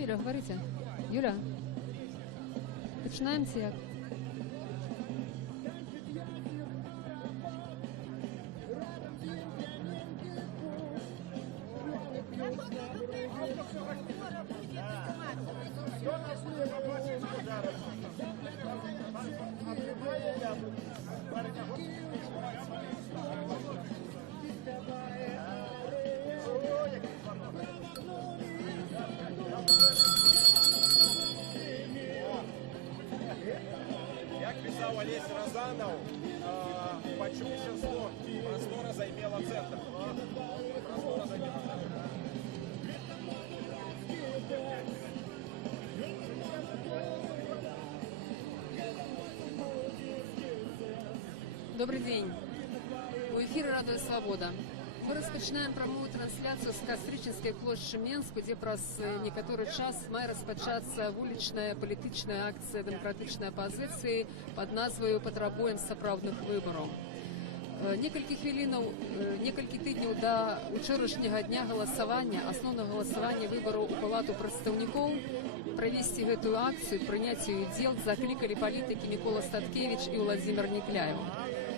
Юля, говорите. Юля, починаем як? Як писав Олесь Розанов, почувся зло, простора займела центр. Простора займела центр. Добрый день. У эфира «Радио Свобода». Мы распачинаем прамую трансляцию с Кастрычинской площади Менску, где праз некоторый час мае распачацца вулічная палітычная акцыя дэмакратычнай апазіцыі пад назваю «Патрабуем сапраўдных выбараў». Некалькі тыдняў да учорашняга дня галасавання, асноўнага галасавання выбараў у палату прадстаўнікоў, правесці гэтую акцыю, прыняць у удзел заклікалі палітыкі Мікола Статкевіч і Владзімір Некляеў.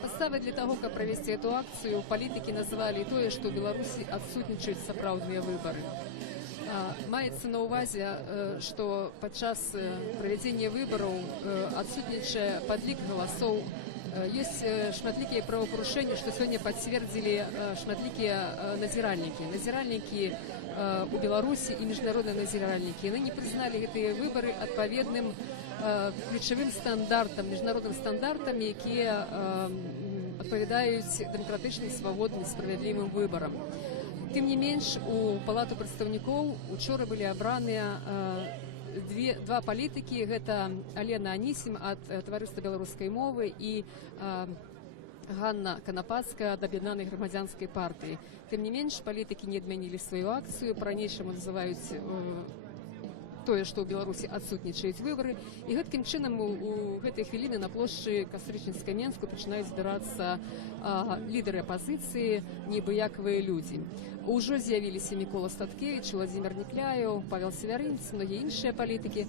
Подставой для того, как провести эту акцию, политики назвали то, что в Беларуси отсутничают сапраўдныя выборы. Маецца на увазе, что подчас проведения выборов отсутничае подлік голосов. Есть шматлікія правопарушэнні, что сегодня подтвердили шматлікія назиральники. Назиральники у Беларуси и международные назиральники. Они не признали эти выборы отповедным ключевым стандартам, міжнародным стандартам, які адпавядаюць дэмакратычным, свабодным, справядлівым выбарам. Тым не менш, у палату прадстаўнікоў учора былі абраныя два палітыкі. Гэта Алена Анісім ад таварыства беларускай мовы і Ганна Канапацкая ад аб'яднанай грамадзянскай партыі. Тым не менш, палітыкі не адмянілі сваю акцыю, па-ранейшаму называюць тое, што ў Беларусі адсутнічаюць выбары. І гэткім чынам у гэтай хвіліны на плошчы Кастрычніцкай Менску пачынаюць збірацца лідары апазіцыі, небыякавыя людзі. Ужо з'явіліся Мікола Статкевіч, Владзімір Некляеў, Павел Севярынц, многія іншыя палітыкі.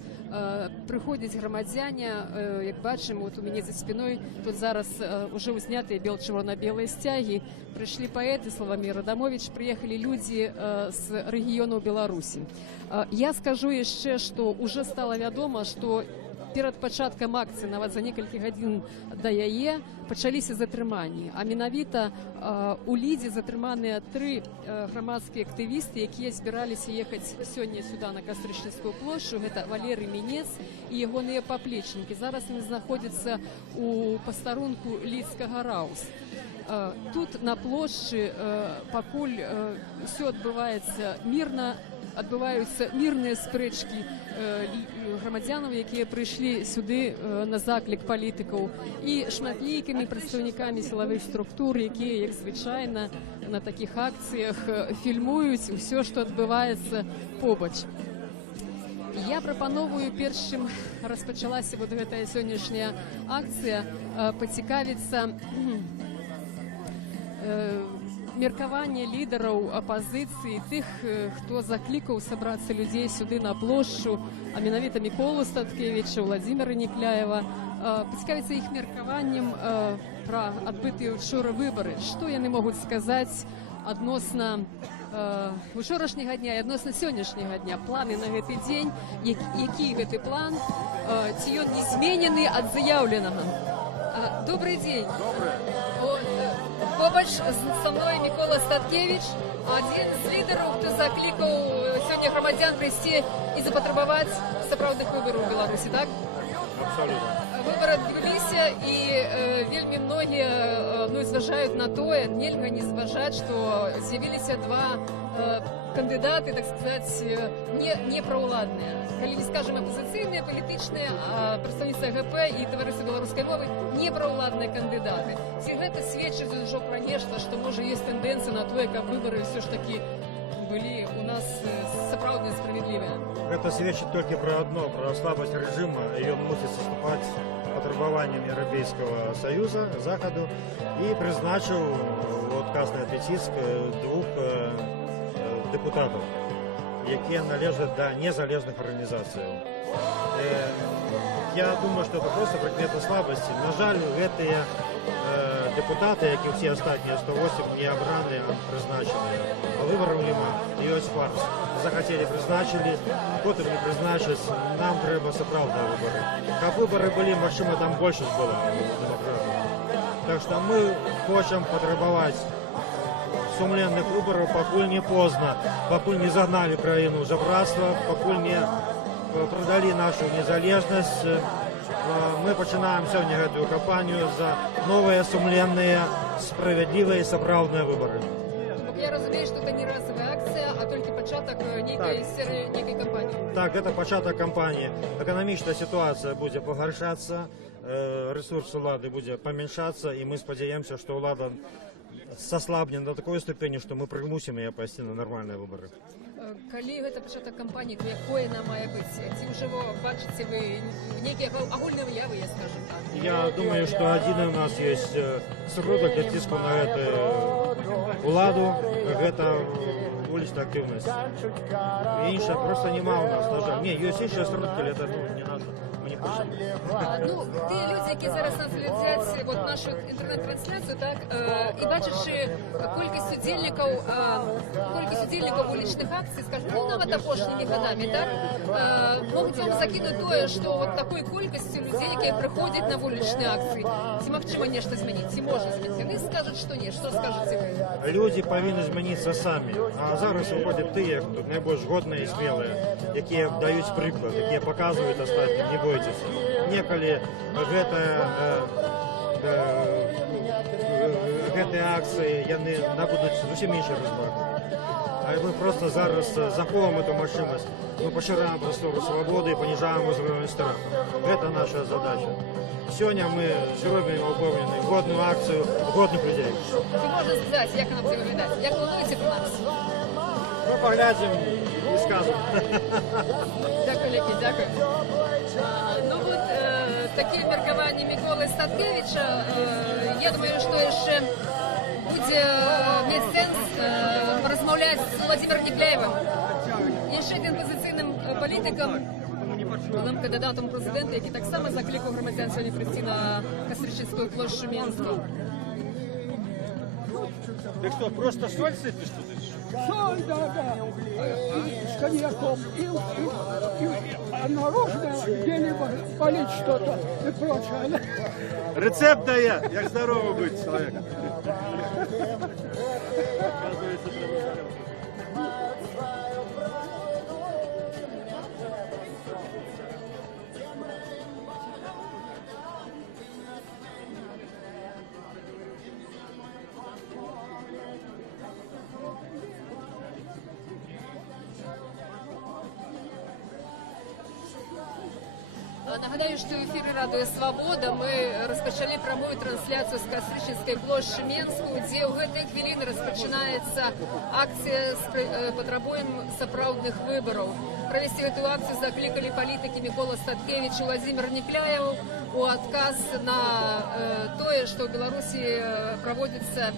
Прыходзяць грамадзяне, як бачым, вот у мяне за спиной тут зараз уже узнятыя чырвона-белыя сцягі. Прыйшлі паэты, Славамір Адамович, прыехалі людзі з рэгіёнаў Беларусі. Я скажу яшчэ, што уже стала вядома, што перад пачаткам акцыі, нават за некалькі гадзін да яе, пачаліся затрыманні. А менавіта у Лідзе затрыманыя 3 грамадскія актывісты, якія збіраліся ехаць сёння сюда на Кастрычніцкую плошчу. Гэта Валерый Мінец і ягоныя паплечнікі. Зараз яны знаходзяцца у пастарунку Лідскага Раус. Тут на плошчы пакуль усё адбываецца мірна, адбываюцца мірныя спрэчкі грамадзянаў, якія прыйшлі сюды на заклік палітыкаў, і шматлікімі прадстаўнікамі сілавых структур, якія, як звычайна, на такіх акцыях фільмуюць усё, што адбываецца побач. Я прапановую, перш чым распачалася вот гэтая сённяшняя акцыя, пацікавіцца меркаванне лідараў апазіцыі, тых, хто заклікаў сабрацца людзей сюды на плошчу, а менавіта Міколу Статкевіча, Владзіміра Некляева, пацікавіцца іх меркаваннем пра адбытыя учора выбары. Што яны могуць сказаць адносна учорашняга дня і адносна сённяшняга дня, планы на гэты дзень, які гэты план, ці ён не зменены ад заяўленага. Добрый день. Побач со мной Мікола Статкевич, один з лідараў, хто заклікаў сёння грамадзян прыйсці і запатрабаваць сапраўдных выбараў у Беларусі, так? Абсолютно. Выбары адбыліся, і вельмі многія зважаюць на тое, нельга не зважаць, што з'явіліся два кандидаты, так сказать, не праўладныя. Калі не скажем апозіцыйныя, палітычныя, а прадстаўніцтва ГП і таварыства беларускай мовы не праўладныя кандидаты. Ці гэта сведчыць ужо пра нешта, што можа ёсць тэндэнцыя на тое, каб выбары ўсё ж такі былі у нас сапраўдна справядлівыя? Это сведчит только про одно, про слабость режима, и он мусит соступать потребованиям Европейского Союза, Заходу, и призначил вот Красный Атлетиск 2 депутатов. які належать до незалежных организаций. Я думаю, что это просто прикмета слабости. На жаль, гэтые депутаты, як і всі остатние 108, не обраны, а призначены. А выборов нема, ёсць фарс. Захотели, призначили, потом не призначить. Нам треба сапраўдныя выборы. Каб выборы были, магчыма, там большасць была у демократов. Так что мы хочам патрабаваць сумленных выборов, пакуль не поздно, пакуль не загнали краіну ў жабрацтва, пакуль не продали нашу незалежность. Мы пачинаем сегодня эту кампанию за новые, сумленные, справедливые и сапраўдныя выборы. Я разумею, что это не разовая акция, а только початок некой серии, некой кампании. Так, это початок кампании. Экономічная ситуация будет погоршаться, ресурс улады будет поменьшаться, и мы спадзяемся, что улада сослабнет до такой ступени, что мы примусим ее пойти на нормальные выборы. Калі гэта пачатак кампанії, то якое нам мае быць? Ці ўжо бачыце вы нейкія агульныя выявы, я скажу так? Я думаю, что один у нас есть сродак для ціску на эту уладу, это уличная активность. Іншая просто нема у нас, на жаль. Не, есть іншая сродка, але это не наша. Мы не хочем. Ну, ті люди, які зараз нас глядять от нашу інтернет-трансляцію, так, і бачачи кількість удзельників вуличних акцій, скажуть, ну, навіть апошніми годами, так, можуть вам закинути тое, що от такою кількістю людей, які приходять на вуличні акції, ці магчыма нешта змінити, ці можна змінити. Вони скажуть, що ні, що скажете ви? Люди повинні змінитися самі, а зараз виходять ті, хто найбільш годні і смілі, які дають приклад, які показують остальним, не бойтесь. Некалі гэтыя акцыі яны набудуць зусім іншы размах. А мы просто зараз заховаем эту магчымасць. Мы пашыраем прастору свабоды і паніжаем узровень страху. Гэта наша задача. Сёння мы зробім упэўнены годную акцыю годных людзей. Ці можна сказаць, як вона будзе выглядаць? Як плануеце про нас? Мы паглядзім і скажем. Дякую, Лекі, дякую. Ну вот, такі меркаванні Миколи Статкевича, я думаю, што яшчэ будзе мець сэнс размаўляць з Владимиром Некляевым, яшчэ адзін пазіцыйным палітыкам, былым кандыдатам прэзідэнта, які таксама заклікаў грамадзян сёння прыйсці на Кастрычніцкую плошчу Менскую. Ты что, просто соль сыпешь тут? Соль, да. С коньяком. И мороженое, где-нибудь полить что-то и прочее. Рецепт дає, як здорово бути чоловіком. Нагадаю, что в эфире «Радио Свобода» мы распочали прямую трансляцию с Кастрычніцкай площади Менскую, где в этой хвилине распочинается акция «Потребуем сапраўдных выборов». Провести эту акцию закликали политики Микола Статкевич и Владимир Некляев у отказ на то, что в Беларуси проводятся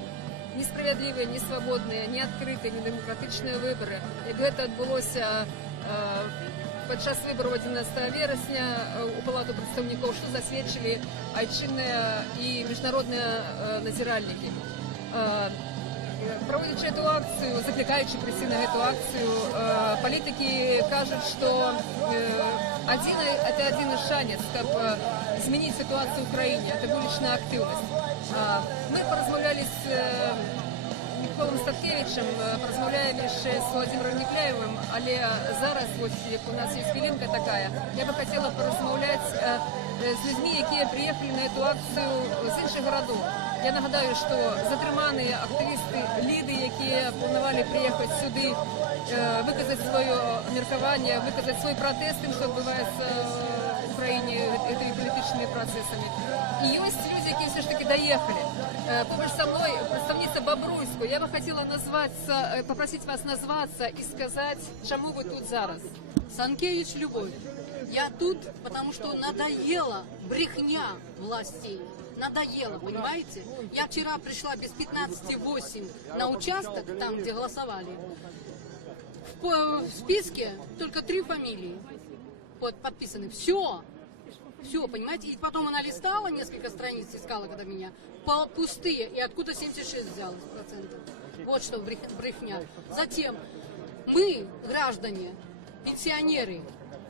несправедливые, несвободные, неоткрытые, недемократичные выборы. И это отбылось падчас выбораў 11 верасня у палату прадстаўнікоў, што засведчылі айчынныя і міжнародныя назіральнікі. Праводзячы эту акцыю, заклікаючы прыйсці на эту акцыю, палітыкі кажуць, што это адзіны шанец, каб змяніць сітуацыю ў краіне, это вулічная актыўнасць. Мы паразмаўлялі з Миколом Статкевичем, размовляем еще с Владимиром Некляевым, але зараз, вот, у нас есть хвилинка такая, я бы хотела поразмовлять с людьми, которые приехали на эту акцию з іншых городов. Я нагадаю, что затрыманыя активисты Лиды, которые планировали приехать сюда, выказать свое меркаванне, выказать свой протест тем, что отбывается в Украине этими политическими процессами. И есть люди, которые все ж таки доехали. Побольше со мной представница Бобруйскую. Я бы хотела попросить вас назваться и сказать, чему вы тут зараз. Санкевич Любовь. Я тут, потому что надоела брехня властей. Надоело, понимаете? Я вчера пришла без 15:08 на участок, там, где голосовали. в списке только 3 фамилии подписаны. Все, понимаете? И потом она листала, несколько страниц искала, когда меня, пустые. И откуда 76 взялось процентов? Вот что брехня. Затем мы, граждане, пенсионеры,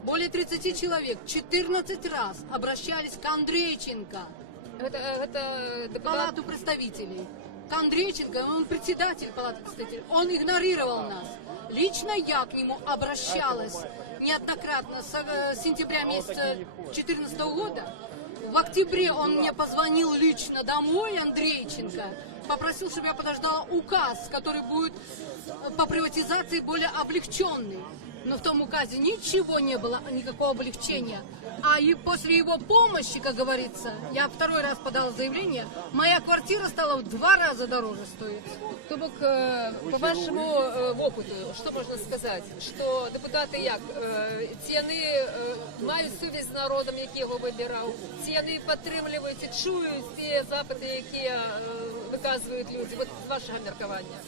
более 30 человек, 14 раз обращались к Андрейченко, Это депутат. Палату представителей. К Андрейченко, он председатель Палаты представителей, он игнорировал нас. Лично я к нему обращалась неоднократно с сентября месяца 2014 года. В октябре он мне позвонил лично домой, Андрейченко, попросил, чтобы я подождала указ, который будет по приватизации более облегченный. Но в том указе ничего не было, никакого облегчения. А и после его помощи, как говорится, я 2-й раз подала заявление, моя квартира стала в 2 раза дороже стоить. То бок, по вашому опыту, що можна сказати? Що депутати як? Ці вони мають совість з народом, який його вибирав? Ці вони підтримують і чують ті запити, які виказують люди? От з вашого міркування.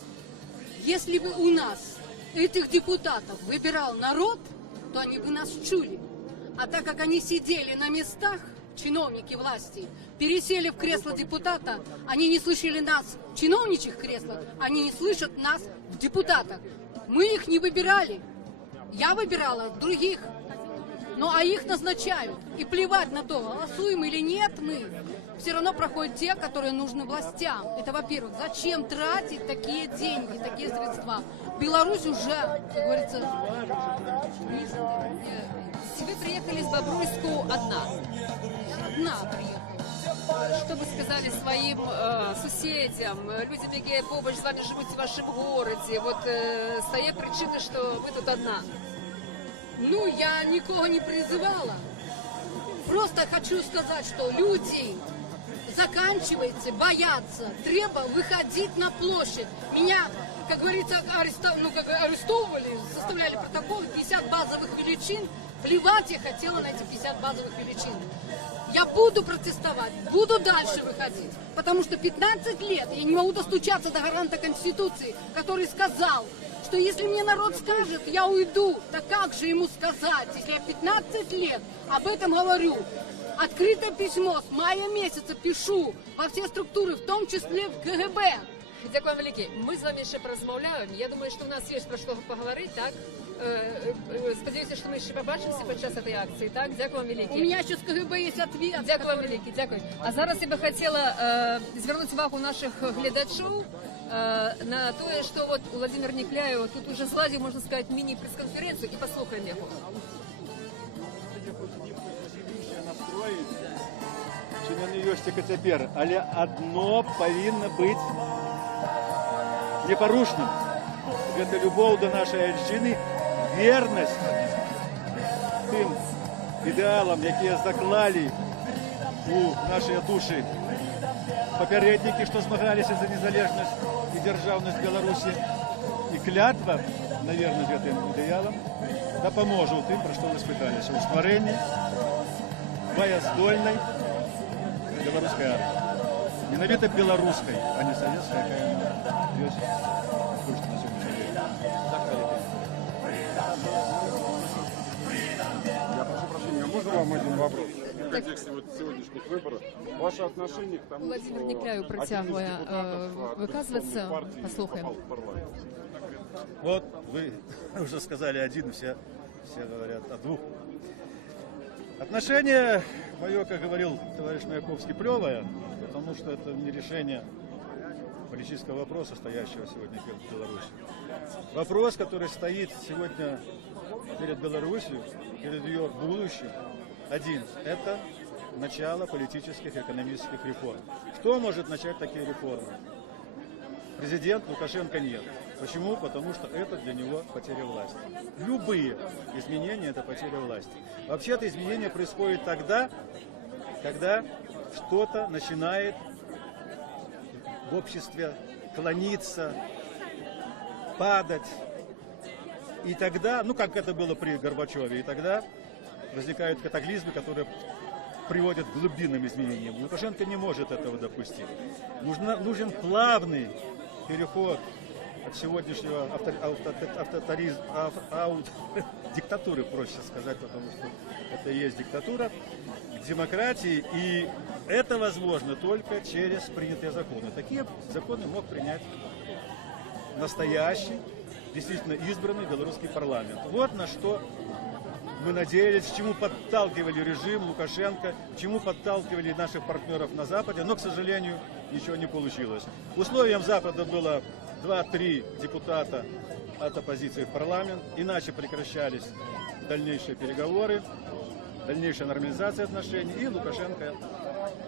Если бы у нас этих депутатов выбирал народ, то они бы нас чули. А так как они сидели на местах, чиновники власти, пересели в кресло депутата, они не слышали нас в чиновничьих креслах, они не слышат нас в депутатах. Мы их не выбирали. Я выбирала других. Ну а их назначают. И плевать на то, голосуем или нет мы. Все равно проходят те, которые нужны властям. Это, во-первых, зачем тратить такие деньги, такие средства? Беларусь уже, как говорится, Вы приехали из Бобруйску одна. одна приехала. Что вы сказали своим соседям, людям, які поруч з вами живуть в вашем городе? Вот с той причины, что вы тут одна. Ну, я никого не призывала. Просто хочу сказать, что люди, заканчивайте бояться, треба выходить на площадь. Меня, как говорится, арестовывали, составляли протокол, 50 базовых величин. Плевать я хотела на эти 50 базовых величин. Я буду протестовать, буду дальше выходить. Потому что 15 лет я не могу достучаться до гаранта Конституции, который сказал, что если мне народ скажет, я уйду. Так как же ему сказать, если я 15 лет об этом говорю? Открытое письмо с мая месяца пишу во все структуры, в том числе в КГБ. Дякую велике. Ми з вами ще порозмовляємо. Я думаю, що у нас є про що поговорити, так? Сподіваюся, що ми ще побачимося під час цієї акції, так? Дякую вам велике. У меня сейчас в КГБ есть ответ. Дякую вам велике, дякую. А зараз я би хотіла звернути увагу наших глядачів на те, що от Владимир Некляєв тут уже зладив, можна сказати, міні-прес-конференцію, і послухаємо його. Чи на нее тільки тепер, але одно повинно бути непорушним. Це любов до нашої Ельчини, вірність тим ідеалам, які заклали у наші душі попередники, що змагалися за незалежність і державність Білорусі. І клятва на вірність цим ідеалам допоможе тим, про що ви спиталися, у створенні боездольной белорусской армии. Менавіта белорусской, а не советской, какая она есть на сегодняшний день. Я прошу прощения, можно вам один вопрос? В контексте вот сегодняшних выборов. Ваше отношение к тому, Владимир что Некляєв один из протягує депутатов виказуватися. оппозиционной партии Послухаємо. попал в парламент? Вот вы уже сказали один, все говорят о двух. Отношение мое, как говорил товарищ Маяковский, плевое, потому что это не решение политического вопроса, стоящего сегодня перед Беларусью. Вопрос, который стоит сегодня перед Беларусью, перед ее будущим, один – это начало политических и экономических реформ. Кто может начать такие реформы? Президент Лукашенко нет. Почему? Потому что это для него потеря власти. Любые изменения – это потеря власти. Вообще-то изменения происходят тогда, когда что-то начинает в обществе клониться, падать. И тогда, ну как это было при Горбачеве, и тогда возникают катаклизмы, которые приводят к глубинным изменениям. Лукашенко не может этого допустить. Нужен плавный переход от сегодняшнего диктатуры, проще сказать, потому что это и есть диктатура, к демократии, и это возможно только через принятые законы. Такие законы мог принять настоящий, действительно избранный белорусский парламент. Вот на что мы надеялись, к чему подталкивали режим Лукашенко, к чему подталкивали наших партнеров на Западе, но, к сожалению, ничего не получилось. Условием Запада было 2-3 депутата от оппозиции в парламент, иначе прекращались дальнейшие переговоры, дальнейшая нормализация отношений, и Лукашенко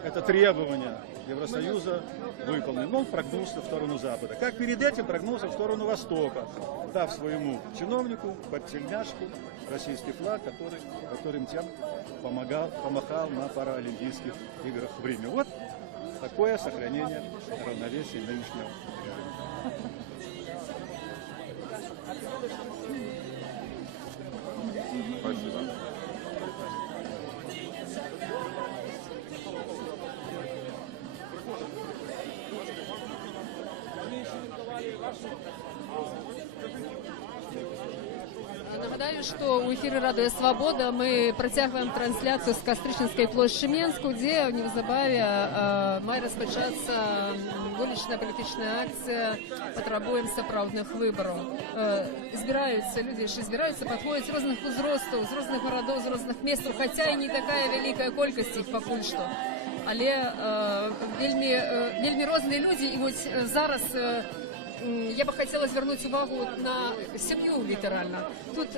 это требование Евросоюза выполнил. Но он прогнулся в сторону Запада. Как перед этим прогнулся в сторону Востока, дав своему чиновнику под тельняшку российский флаг, которым тем помахал на паралимпийских играх в Риме. Вот такое сохранение равновесия нынешнего режима. Спасибо. Нагадаю, што ў эфіры радыё Свабода мы працягваем трансляцыю з Кастрычніцкай плошчы Менску, дзе неўзабаве мае распачацца вулічная палітычная акцыя «Патрабуем сапраўдных выбараў». Збіраюцца людзі, яшчэ збіраюцца, падходзяць з розных узростаў, з розных гарадоў, з розных месцаў, хаця і не такая вялікая колькасць іх пакуль што. Але вельмі розныя людзі, і вось зараз я бы хотела звернуть увагу на семью литерально. Тут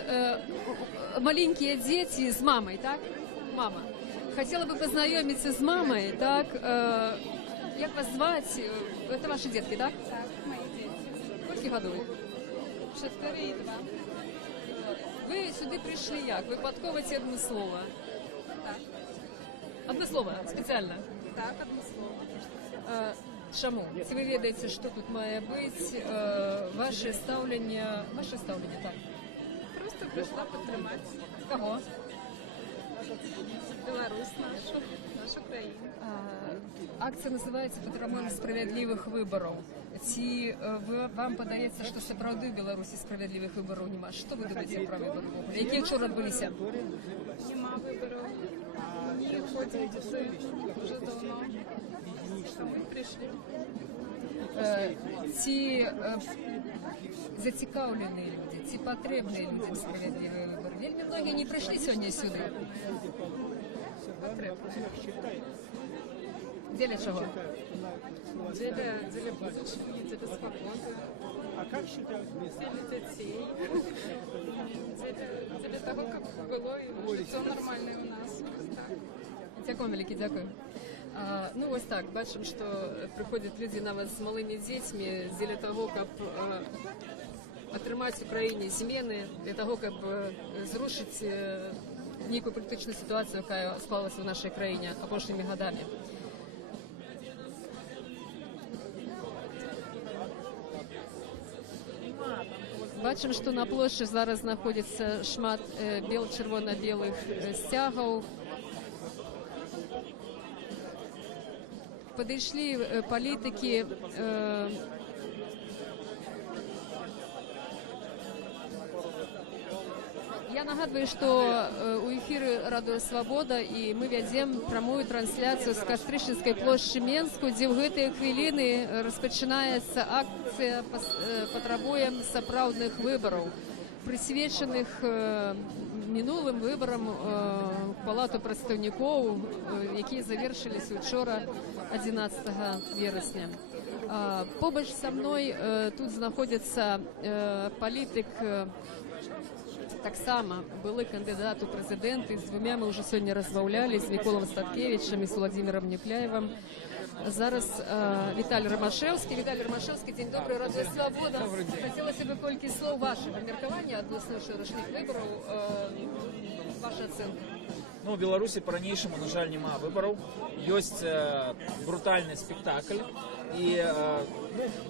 маленькие дети с мамой, так? Мама. Хотела бы познакомиться с мамой, так? Как вас звать? Это ваши детки, так? Так, мои дети. Сколько годов? 4 и 2. Вы сюда пришли як? Ви подковуєте одне слово? Так. Одне слово, спеціально? Так, одно слово. Чому? Ці ви ведаєте, що тут має бути, ваше ставлення, так? Просто пришла підтримати. Кого? Беларусь нашу країну. Акція називається «Патрабуем справедливих виборів». Ці вам подається, що сапраўды в Білорусі справедливих виборів нема? Що ви думаєте про вибори? Які вчора відбулися? Нема виборів. Не ходять діти вже давно. Ми прийшли. Ці зацікавлені люди, ці потрібні людям справедливі вибори. Вельми многі не прийшли сьогодні сюди. Для чого? Для будущего, для свободы. Для детей. Для того, как было и життя нормальне у нас. Дякую, велике, дякую. Ну, ось так, бачимо, що приходять люди навіть з малими дітьми для того, щоб отримати в Україні зміни, для того, щоб зрушити некую політичну ситуацію, яка склалася в нашій країні останніми годами. Бачимо, що на площі зараз знаходиться шмат червоно-білих стягів. Подошли политики, я нагадываю, что у эфира «Радио Свобода» и мы ведем прямую трансляцию с Кастрычніцкай площади Менску, где в гэтыя хвилины распачинаецца акция «Патрабуем сапраўдных выборов», присвеченных мінулым выборам Палату прадстаўнікоў, якія завершились учора 11 верасня. Побач со мной тут знаходится політик, таксама былы кандидат у прэзідэнты, з двумя мы уже сегодня размаўлялі, з Міколам Статкевічам і з Владимиром Непляевым. Зараз Віталій Ромашевский. Віталій Ромашевский, день добрый, радио Свобода. Хотелось бы колькі слов вашего меркавання адносно ўчорашніх выбораў, ваша ацэнка. Ну, у Беларусі по-ранейшаму, на жаль, няма выбораў. Ёсць брутальны спектакль. І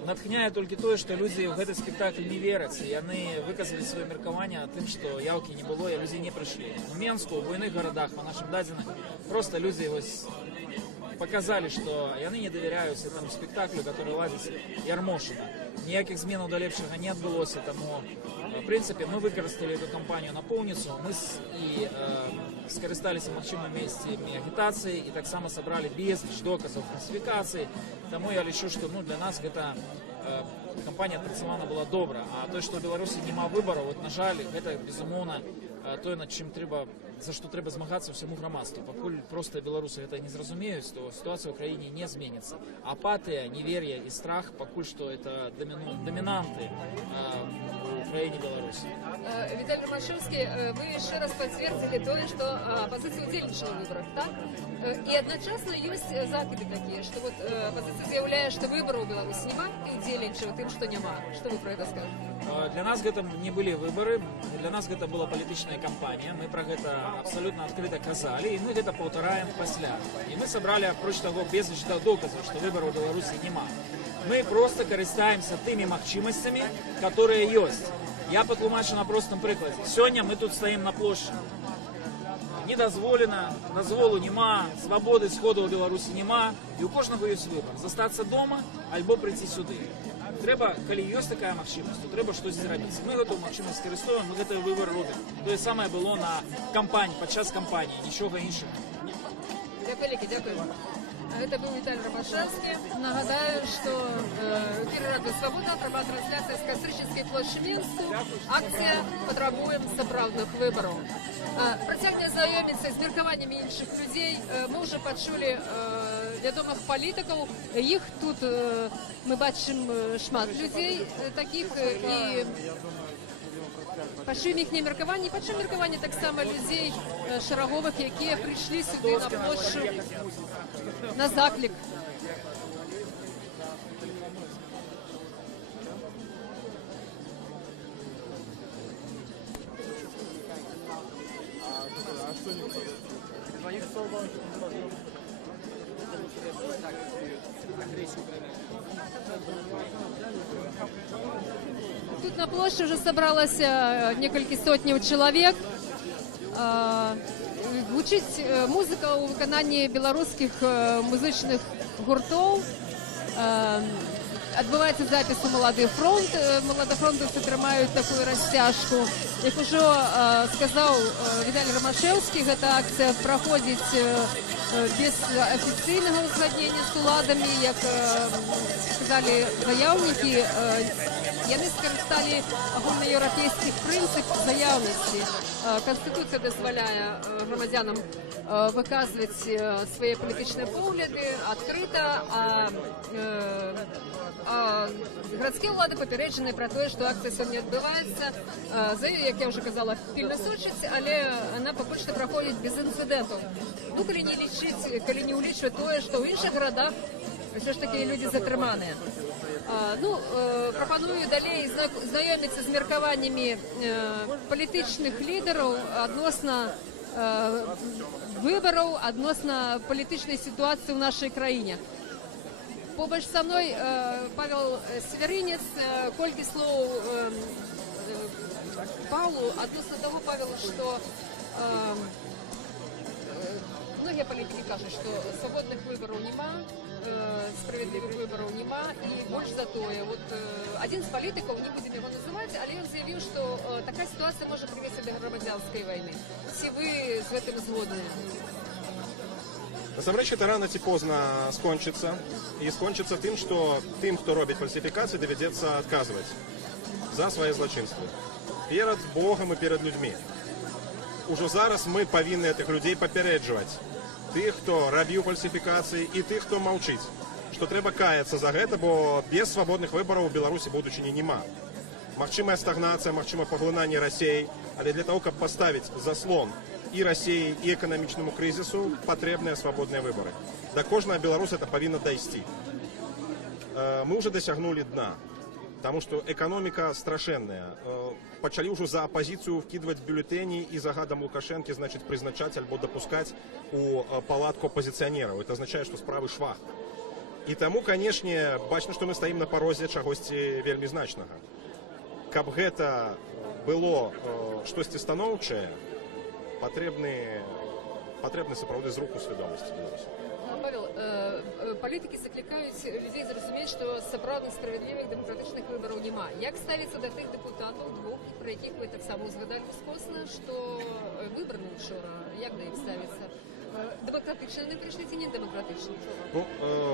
натхняе толькі тое, што людзі ў гэты спектакль не вераць. Яны выказалі сваё меркаванне тым, што яўкі не было, і людзі не прыйшлі. У Менску, у буйных гарадах, па нашым дадзеных, проста людзі показали, што яны не давяряюць этому спектаклю, который ладзіць Ярмошина. Ніякіх зменаў да лепшага не адбылося, таму в прынцыпе мы выкарысталі эту кампанію напоўніцу, мы скарысталіся магчымымі месцамі агітацыі і таксама сабралі безліч доказаў фальсіфікацыі. Таму я лічу, што для нас гэта кампанія адпрацавана была добра. А тое, што ў Беларусі няма выбараў, на жаль, гэта безумоўна тое, над чым за што трэба змагацца ўсяму грамадству. Пакуль простыя беларусы гэта не зразумеюць, то сітуацыя ў краіне не зменіцца. Апатыя, невер'е і страх пакуль што это дамінанты у краіне Беларусі. Виталий Ромашевский, вы еще раз подтвердили то, что оппозиция удзельнічала в выборах, так? И одночасно есть закиды такие, что вот оппозиция заявляет, что выборов у Беларуси нема, и удзельнічала тем, что нема. Что вы про это скажете? Для нас гэта не былі выборы, для нас гэта была палітычная кампанія, мы про гэта абсолютно адкрыта казалі, і мы гэта паўтараем пасля. І мы сабралі, апроч таго, безліч доказаў, што выбораў у Беларусі няма. Мы просто карыстаемся тымі магчымасцямі, которые ёсць. Я патлумачу на простым прыкладзе. Сёння мы тут стаім на плошчы. Не дазволена, дазволу няма, свабоды сходу ў Беларусі няма, і ў кожнага ёсць выбар. Застацца дома альбо прыйти сюды. Трэба, калі ёсць такая магчымасць, то трэба штось зрабіць. Мы гэтую магчымасць скарыстоваем, мы гэты выбар робім. Тое самае было на кампаніі, падчас кампаніі, нічога іншага. Дякую. Это был Виталий Ромашевский. Нагадаю, что эфир Радио Свобода, прямая трансляция с Кострической площади Минску. Акция «Потребуем сапраўдных выборов». Працягне знаёміцца з меркаваннямі іншых людзей. Мы уже пачулі вядомых палітыкаў. Іх тут мы бачым шмат людзей такіх і пачуем іхнія меркаванні, пачуем меркаванні таксама людзей шараговых, якія прыйшлі сюды на плошчу на заклік. Тут на площади уже собралось некалькі сотняў чалавек. Гучыць музыка ў выкананні беларускіх музычных гуртоў. Адбываецца запіс у «Малады фронт». Маладафронтаўцы трымаюць такую расцяжку. Як ужо сказаў Віталій Ромашевскі, гэта акцыя праходзіць без афіцыйнага ўзгаднення з уладамі, як сказалі заяўнікі. Яны скарысталі агульнаеўрапейскі прынцып заяўнасці. Канстытуцыя дазваляе грамадзянам выказваць свае палітычныя погляды адкрыта, а гарадскія ўлады папярэджаны пра тое, што акцыя сёння адбываецца. Як я ўжо казала, пільна сочыць, але яна пакуль што праходзіць без інцыдэнтаў. Ну, калі не ўлічваць тое, што ў іншых гарадах ўсё ж такі людзі затрыманыя. Прапаную далей знаёміцца з меркаваннямі палітычных лідараў адносна выбараў, адносна палітычнай сітуацыі ў нашай краіне. Побач са мной Павел Северинец. Колькі слоў Павлу адносна таго, Павел, што многія палітыкі кажуць, што свабодных выбараў няма, справядлівых выбараў няма, і больш за тое. Адзін з палітыкаў, не будзем яго называць, але ён заявіў, што такая сітуацыя можа прывесці да грамадзянскай вайны. Ці вы з гэтым згодныя? Насамрэч, это рано ці позна скончыцца. І скончыцца тым, што тым, хто робіць фальсіфікацыі, давядзецца адказваць за свае злачынствы перад Богам і перад людзьмі. Ужо зараз мы павінны гэтых людзей папярэджваць. Тых, хто рабіў фальсіфікацыі, і тых, хто маўчыць. Што трэба каяцца за гэта, бо без свабодных выбараў у Беларусі будучыні няма. Магчымая стагнацыя, магчыма паглынанне Расіі, але для того, каб паставіць заслон і Расіі, і эканамічнаму крызісу, патрэбныя свабодныя выбары. Да кожнага беларуса это павінна дайсці. Мы уже дасягнулі дна, таму што эканоміка страшэнная. Пачалі ўжо за апазіцыю вкідваць бюлетэні і загадам Лукашэнкі, значыць, прызначаць альбо дапускаць у палатку апозіцыянераў. Это азначае, што справы швах. І таму, канешне, бачна, што мы стаім на парозе чагосьці вельмі значнага. Каб гэта было штосьці станоўчае, патрэбны сапраўды зрух у свядомасці Беларусі. Павел, палітыкі заклікаюць людзей зразумець, што сапраўдных справядлівых дэмакратычных выбараў няма. Як ставіцца да тых дэпутатаў двух, пра якіх вы таксама узгадалі ускосна, што выбраны учора, як да іх ставіцца? Дэмакратычна яны прыйшлі ці не дэмакратычна? Ну,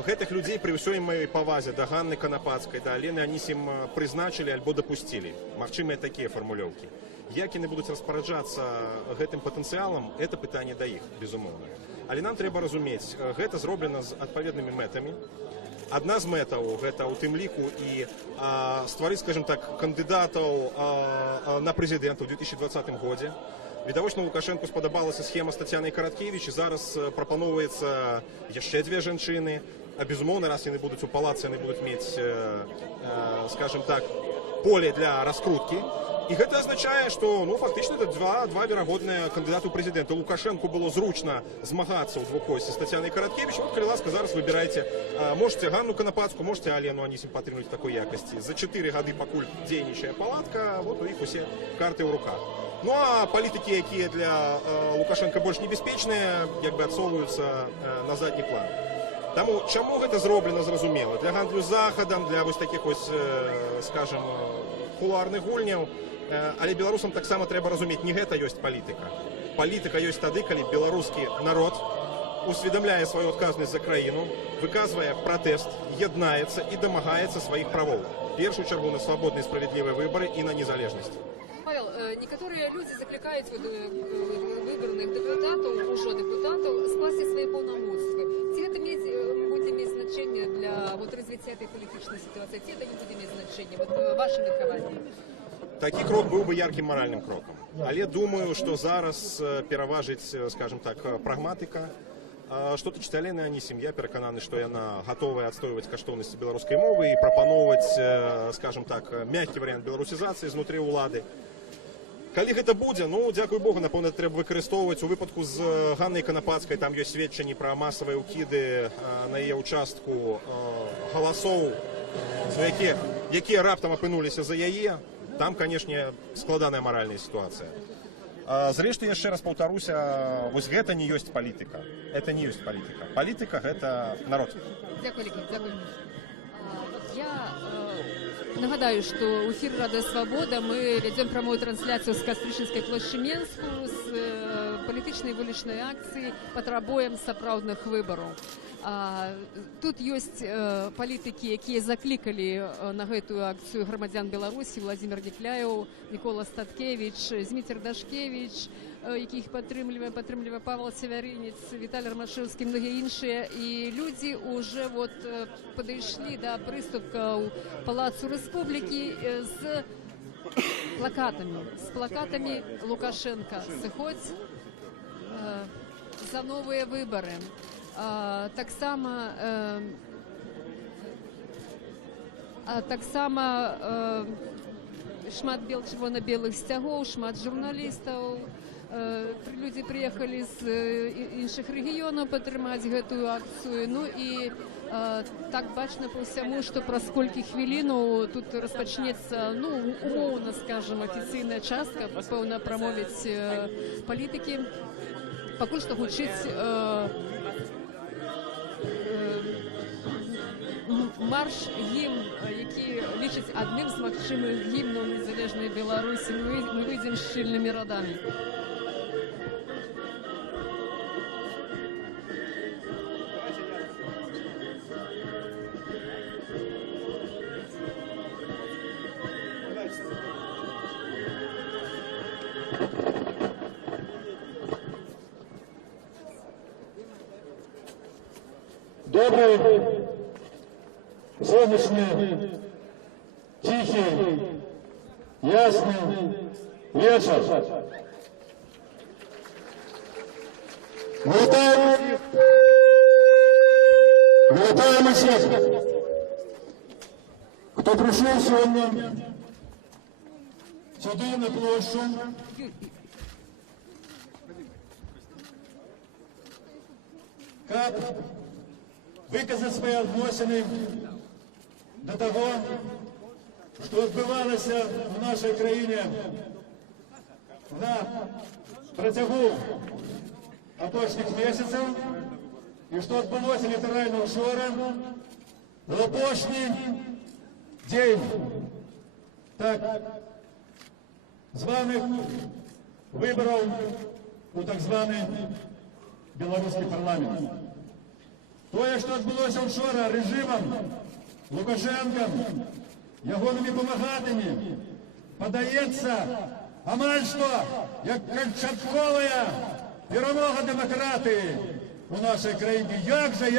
гэтых людзей пры ўсёй маёй павазе да Ганны Канапацкай, да Алены Анісім прызначылі альбо дапусцілі. Магчымыя такія фармулёўкі. Як яны будуць распараджацца гэтым патэнцыялам, это пытанне да іх, безумоўна. Але нам трэба разумець, гэта зроблена з адпаведнымі мэтамі. Адна з мэтаў гэта ў тым ліку і стварыць, скажем так, кандыдатаў на прэзідэнта ў 2020 годзе. Відавочна, Лукашенку спадабалася схема з Тацянай Караткевіч, і зараз прапаноўваецца яшчэ дзве жанчыны. А безумоўна, раз яны будуць у палацы, яны будуць мець, скажем так, поле для раскруткі. І гэта азначае, што фактычна это два верагодныя кандыдаты ў прэзідэнта. Лукашенку было зручна змагацца ў двухосці з Тацянай Караткевіч. Вот, калі ласка, зараз выбірайце. Можете Ганну Канапацку, можете Алену Анісім падтрымліваць такой якасці. За 4 гады пакуль дзейнічае палатка, вот у іх усе карты ў руках. Ну а палітыкі, якія для Лукашенка больш небяспечныя, як бы адсоўваюцца на задні план. Таму чаму гэта зроблена, зразумела? Для гандлю захадам, для вось такіх вось, скажем, кулуарных гульняў. Але беларусам таксама трэба разумець, не гэта ёсць палітыка. Палітыка ёсць тады, калі беларускі народ усведамляе сваю адказнасць за краіну, выказвае пратэст, яднаецца і дамагаецца сваіх правоў. В першую чаргу на свабодныя справядлівыя выбары і на незалежнасць. Павел, некаторыя людзі заклікаюць выбраных дэпутатаў, ужо дэпутатаў, скласці свае паўнамоцтвы. Ці гэта будзе мець значэнне для развіцця этой палітычнай сітуацыі? Ці гэта не будзе мець значэнне? Ваше меркаванне. Такі крок быў бы яркім маральным крокам. Але думаю, што зараз пераважыць, скажем так, прагматыка. Што тычыць Алены Анісім, я перакананы, што яна гатовая адстойваць каштоўнасці беларускай мовы і прапаноўваць, скажем так, мяккі варыянт беларусізацыі знутры ўлады. Калі гэта будзе, дзякуй Богу, напэўна, трэба выкарыстоўваць. У выпадку з Ганнай Канапацкай там ёсць сведчанні пра масавыя ўкіды на яе ўчастку галасоў, якія раптам апынуліся за яе. Там, канешне, складаная маральная сітуацыя. Зрэшты, яшчэ раз паўтаруся, вось гэта не ёсць палітыка. Это не ёсць палітыка. Палітыка – гэта народ. Дзякуй, дзякуй. Я нагадаю, што ў эфіры Радыё Свабода мы вядзём прамую трансляцыю з Кастрычніцкай плошчы Менску з палітычнай вулічнай акцыі «Патрабуем сапраўдных выбараў». Тут ёсць палітыкі, якія заклікалі на гэтую акцыю грамадзян Беларусі: Владзімір Некляеў, Мікола Статкевіч, Зміцер Дашкевіч, якіх падтрымлівае Павел Сявярынец, Віталій Рамашэўскі, многія іншыя. І людзі ўжо падышлі да прыступкаў Палацу Рэспублікі з плакатамі Лукашенка «Сыходзь за новыя выбары». Таксама шмат чырвона-белых сцягоў, шмат журналістаў. Людзі прыехалі з іншых рэгіёнаў падтрымаць гэтую акцыю. Ну і так бачна па ўсяму, што праз колькі хвілінаў тут распачнецца, умоўна, скажам, афіцыйная частка, пэўна прамовяць палітыкі. Пакуль што гучыць марш-гімн, які лічыць адным з магчымых гімнаў незалежнай Беларусі. Мы выйдзем з шчыльнымі радамі. Добрый, солнечный, тихий, ясный вечер. Вітаємо всіх, хто прийшов сьогодні сюди на площу. Как виказати свої відносини до того, що відбувалося в нашій країні на протягу апошніх місяців, і що відбулося літерально вчора, лопошний день так званих виборів у так званий білоруський парламент. Тое, що відбулося вчора режимом Лукашенка, ягоними помагатими, подається амаль що, як кончаткова перемога демократії у нашій країні. Як же?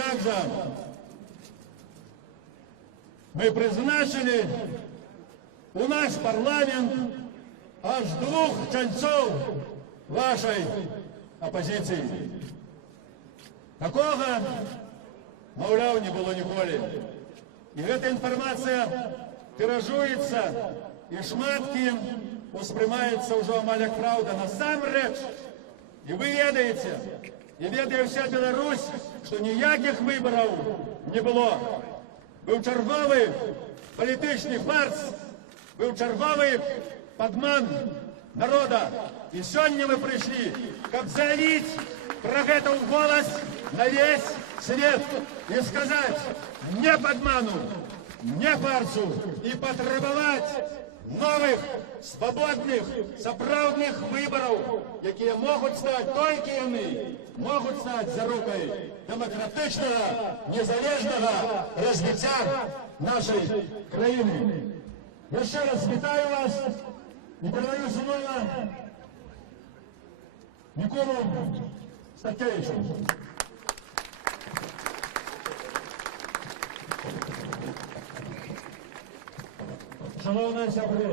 Ми призначили у наш парламент аж 2 членців вашої опозиції. Такого, мовляв, не було ніколи. І ця інформація тиражується, і шматки усприймаються вже амаль як правда. Насамрэч, і ви ведаєте, і ведає вся Білорусь, що ніяких виборів не було. Був черговий політичний фарс, був черговий падман народа. І сьогодні ми прийшли, щоб заявити про це в голос на весь світ і сказати не падману, не фарсу, і потребувати нових, свободних, справжніх виборів, які можуть стати, тільки вони можуть стати зарукою демократичного, незалежного розвиття нашої країни. Я ще раз вітаю вас і передаю слово Миколу Статкевичу. Шановні сябри,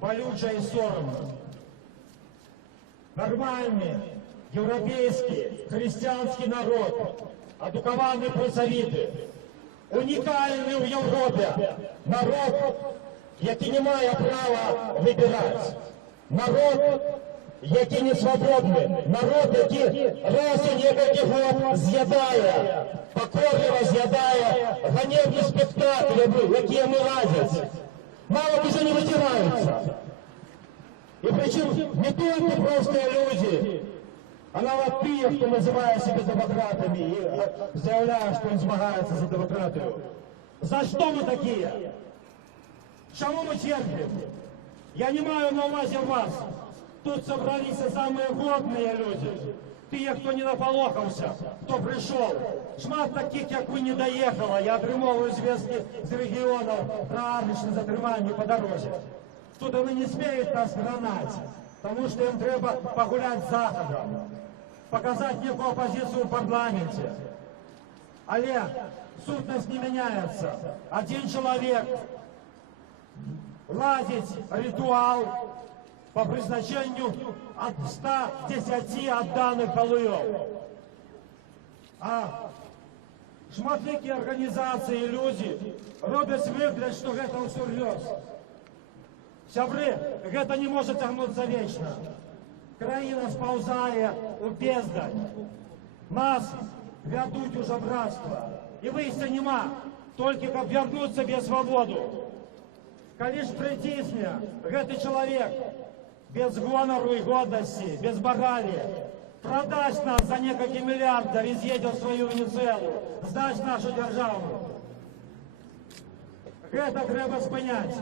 болюче і соромно. Нормальний, європейський, християнський народ, адуковані працовіти, унікальний в Європі народ, який не має права вибирати. Народ, який не свободний. Народ, який раз у некілька років з'їдає, покорливо з'їдає ганебні спектаклі, які йому радять. Мало уже не вытираются. И причем не только просто люди, а навіть ті, хто називає себе демократами і заявляє, що він змагається за демократію. За що ми такі? Чому ми терпимо? Я не маю на увазі вас. Тут собралися самые годные люди. Ті, хто не наполохався, хто прийшов. Шмат таких, як ви, не доїхало. Я отримовую зв'язки з регіону про армічне затримання по дорозі. Тут вони не сміють нас гнати, тому що їм треба погуляти з Заходом, показати некую опозицію в парламенті. Але сутність не міняється. Один чоловік ладить ритуал по призначению от 110 отданных халуев. А шматлики организации и люди роблять вигляд, что это всерьез. Сябры, это не может тягнуться вечно. Країна сповзає у бездань. Нас ведуть уже в рабство. И вийстя нема, только как вернуть себе свободу. Коли ж притисне, этот человек без гонору и годности, без морали, продасть нас за несколько миллиардов и съедет свою Венесуэлу, сдасть нашу державу. Это треба спинять.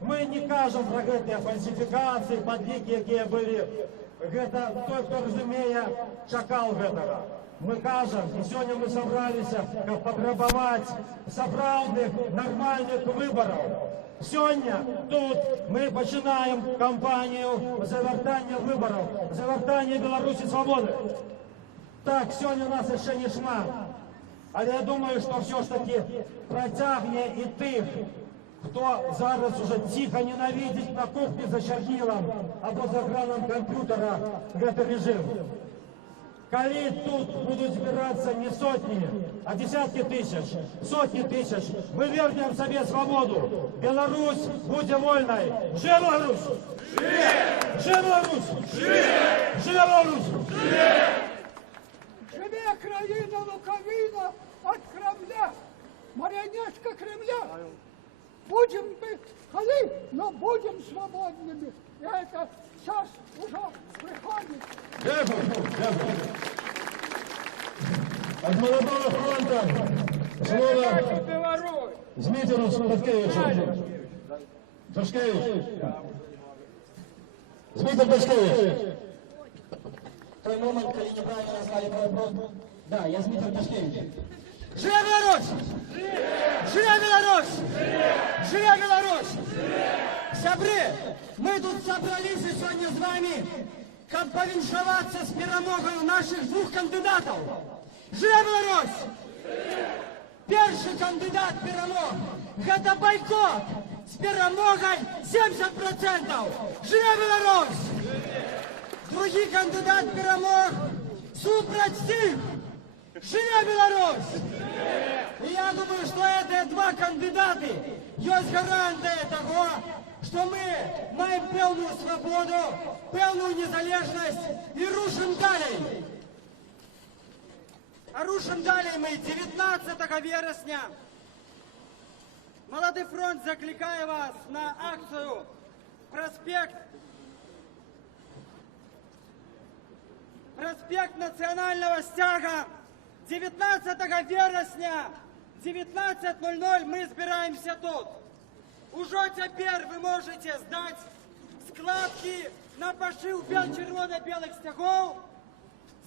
Мы не кажем про эти фальсификации, подлики, які были. Это той, кто разумея, чакал этого. Мы кажем, и сегодня мы собрались, как потребовать справжніх, нормальных выборов. Сьогодні тут ми починаємо кампанію завертання виборів, завертання Білорусі свободи. Так, сьогодні у нас ще не шмат, але я думаю, що все ж таки протягне і тих, хто зараз уже тихо ненавидить на кухні за чернилом або за екраном комп'ютера цей режим. Коли тут будуть збиратися не сотні, а десятки тисяч, сотні тисяч, ми вернемо собі свободу. Білорусь буде вольною. Живе Білорусь! Живе Білорусь! Живе Білорусь! Живе країна Луковина от Кремля, марионетка Кремля. Будем быть, коли, но будем свободными. И это сейчас уже приходит. Дякую. От Молодого фронта слово Змітеру Пашкевичу. Пашкевич. Змитер Пашкевич. Той момент, коли неправильно назвали мой вопрос. Да, я Змитер Пашкевич. Живе Беларусь! Живе Беларусь! Живе Беларусь! Сябры, мы тут собрались сегодня с вами, как повіншаваться с перемогой наших двух кандидатов. Живе Беларусь! Первый кандидат перемог – это бойкот с перемогой 70%. Живе Беларусь! Другий кандидат перемог супроть всех. Живе Беларусь! И я думаю, что эти два кандидаты есть гарантия того, что мы маем певную свободу, певную незалежность и рушим далее. А рушим далее мы 19 вересня. Молодой фронт закликає вас на акцию Проспект национального стяга. 19 вересня, 19:00 мы збираємося тут. Уже теперь вы можете сдать складки на пошив червоно-белых стягов,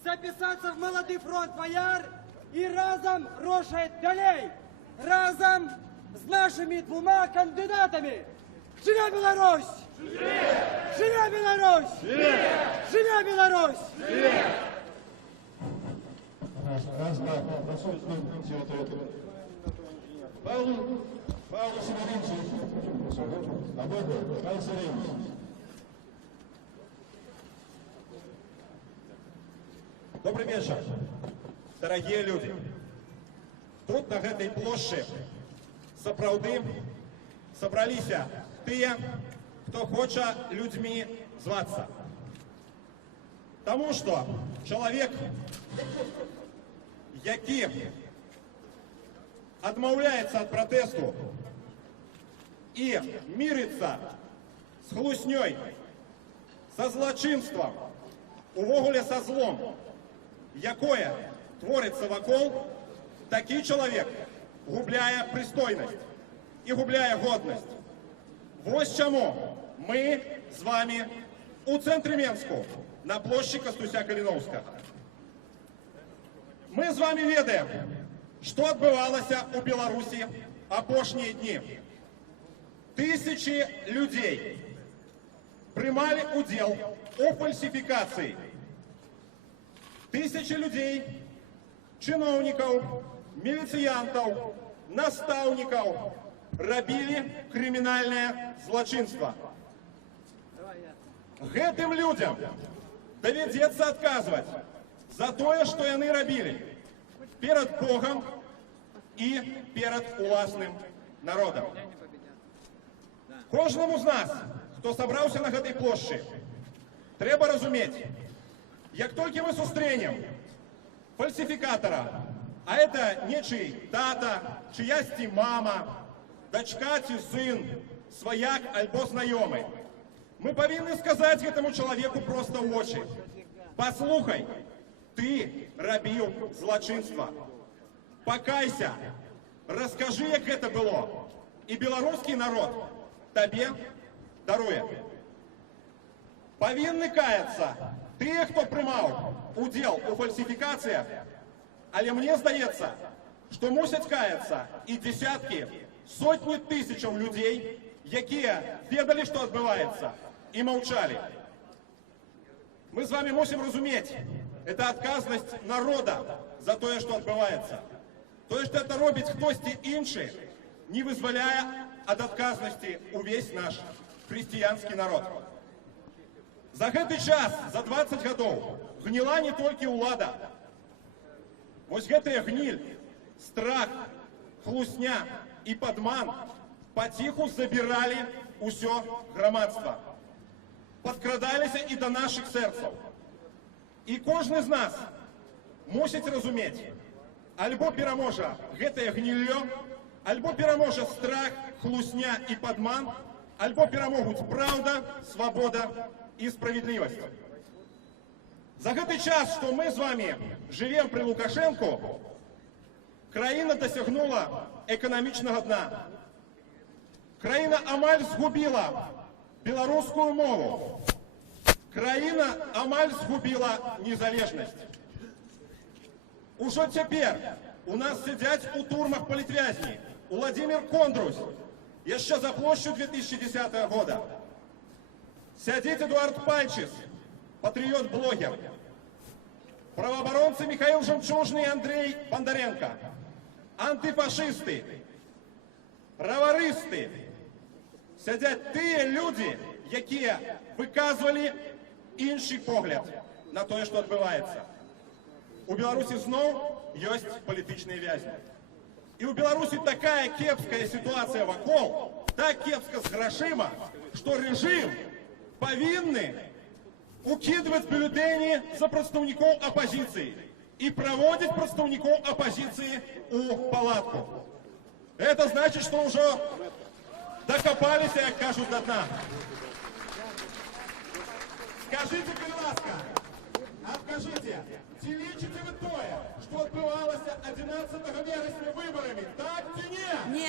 записаться в Молодой фронт Бояр и разом рушить далей, разом с нашими двумя кандидатами. Живе Беларусь! Живе Беларусь! Живе Беларусь! Раз, два, Павлу Семеновичу. Павел Семенович. Добрый вечер, дорогие люди. Тут, на этой площади, сапраўды собралися тыя, кто хоча людьми зваться. Тому что человек, які адмаўляецца ад пратэсту і мірыцца з хлуснёй, са злачынствам, увогуле са злом, якое творыцца вакол, такі чалавек губляе прыстойнасць і губляе годнасць. Вось чаму мы з вами у цэнтры Менску на площади Кастуся Калиновского. Мы с вами ведаем, что отбывалось у Беларуси апошние дни. Тысячи людей принимали удел у фальсификации. Тысячи людей, чиновников, милициянтов, наставников робили криминальное злочинство. Гэтым людям доведется отказывать за то, что яны робили перед Богом и перед уласным народом. Кожному з нас, хто собрался на этой площади, треба разуметь, як только мы сустренем фальсификатора, а это нечий тата, чиясті мама, дочка ці сын, свояк альбо знайомый, мы повинны сказать этому человеку просто в очи: послухай, ты робил злочинство, покайся, расскажи, как это было, и белорусский народ тебе дарує. Повинны каяться те, кто приймав удел у фальсификациях, але мне здається, что мусять каяться и десятки, сотни тысяч людей, які ведали, что отбывается, и молчали. Мы с вами мусим разуметь, это отказность народа за то, что отбывается. То, что это робить хтось інший, не вызволяя от отказности увесь наш христианский народ. За гэты час, за 20 годов, гнила не только улада. Вось гэтая гниль, страх, хлусня и подман потиху забирали усё громадство. Подкрадалися и до наших сердцев. И кожны з нас мусить разуметь, альбо пераможа гэтае гніллё, альбо пераможа страх, хлусня и подман, альбо перамогуць правда, свобода и справедливость. За гэты час, што мы з вами жывем пры Лукашэнку, краіна дасягнула эканамічнага дна. Краіна амаль згубіла беларускую мову. Краіна амаль згубіла незалежнасць. Ужо цяпер у нас сядзяць у турмах палітвязні Владимир Кондрусь, яшчэ за плошчу 2010 года. Сядзіць Эдуард Пальчис, патрыёт-блогер. Правоабаронцы Михаил Жемчужный и Андрей Бондаренко. Антыфашисты, праварысты. Сядзяць тыя людзі, якія выказвалі іншы погляд на тое, што адбываецца. У Беларусі зноў ёсць палітычныя вязні. І ў Беларусі такая кепская сітуацыя вакол, так кепска з грашыма, што рэжым павінны укидывать бюллетени за представников оппозиции и проводить представников оппозиции у палатку. Это значит, что уже докопались, как кажут, до дна. Скажите, будь ласка, откажите, ці лічите ви тое, що відбувалося 11 вересня виборами, так чи ні?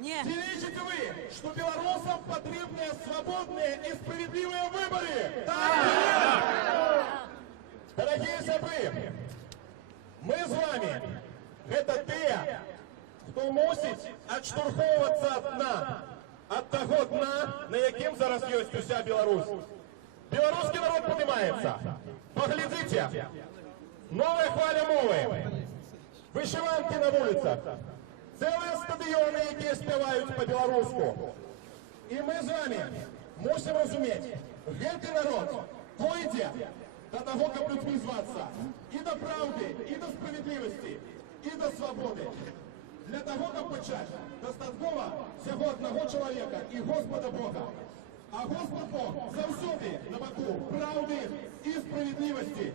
Ні. Ці лічите ви, що білорусам потрібні свободні і справедливі вибори? Так! Дорогі сябри, ми з вами, це те, хто мусить відштовхуватися від дна, від того дна, на яким зараз є уся Білорусь. Білоруський народ піднімається. Поглядите, новая хваля мови, вишиванки на вулицях, цілі стадіони, які співають по-білоруську. І ми з вами мусимо розуміти, цей народ дойде до того, як людьми зватися, і до правди, і до справедливості, і до свободи. Для того, щоб почати, достатково всього одного чоловіка і Господа Бога. А Господь Бог завсюди на боку правди і справедливості.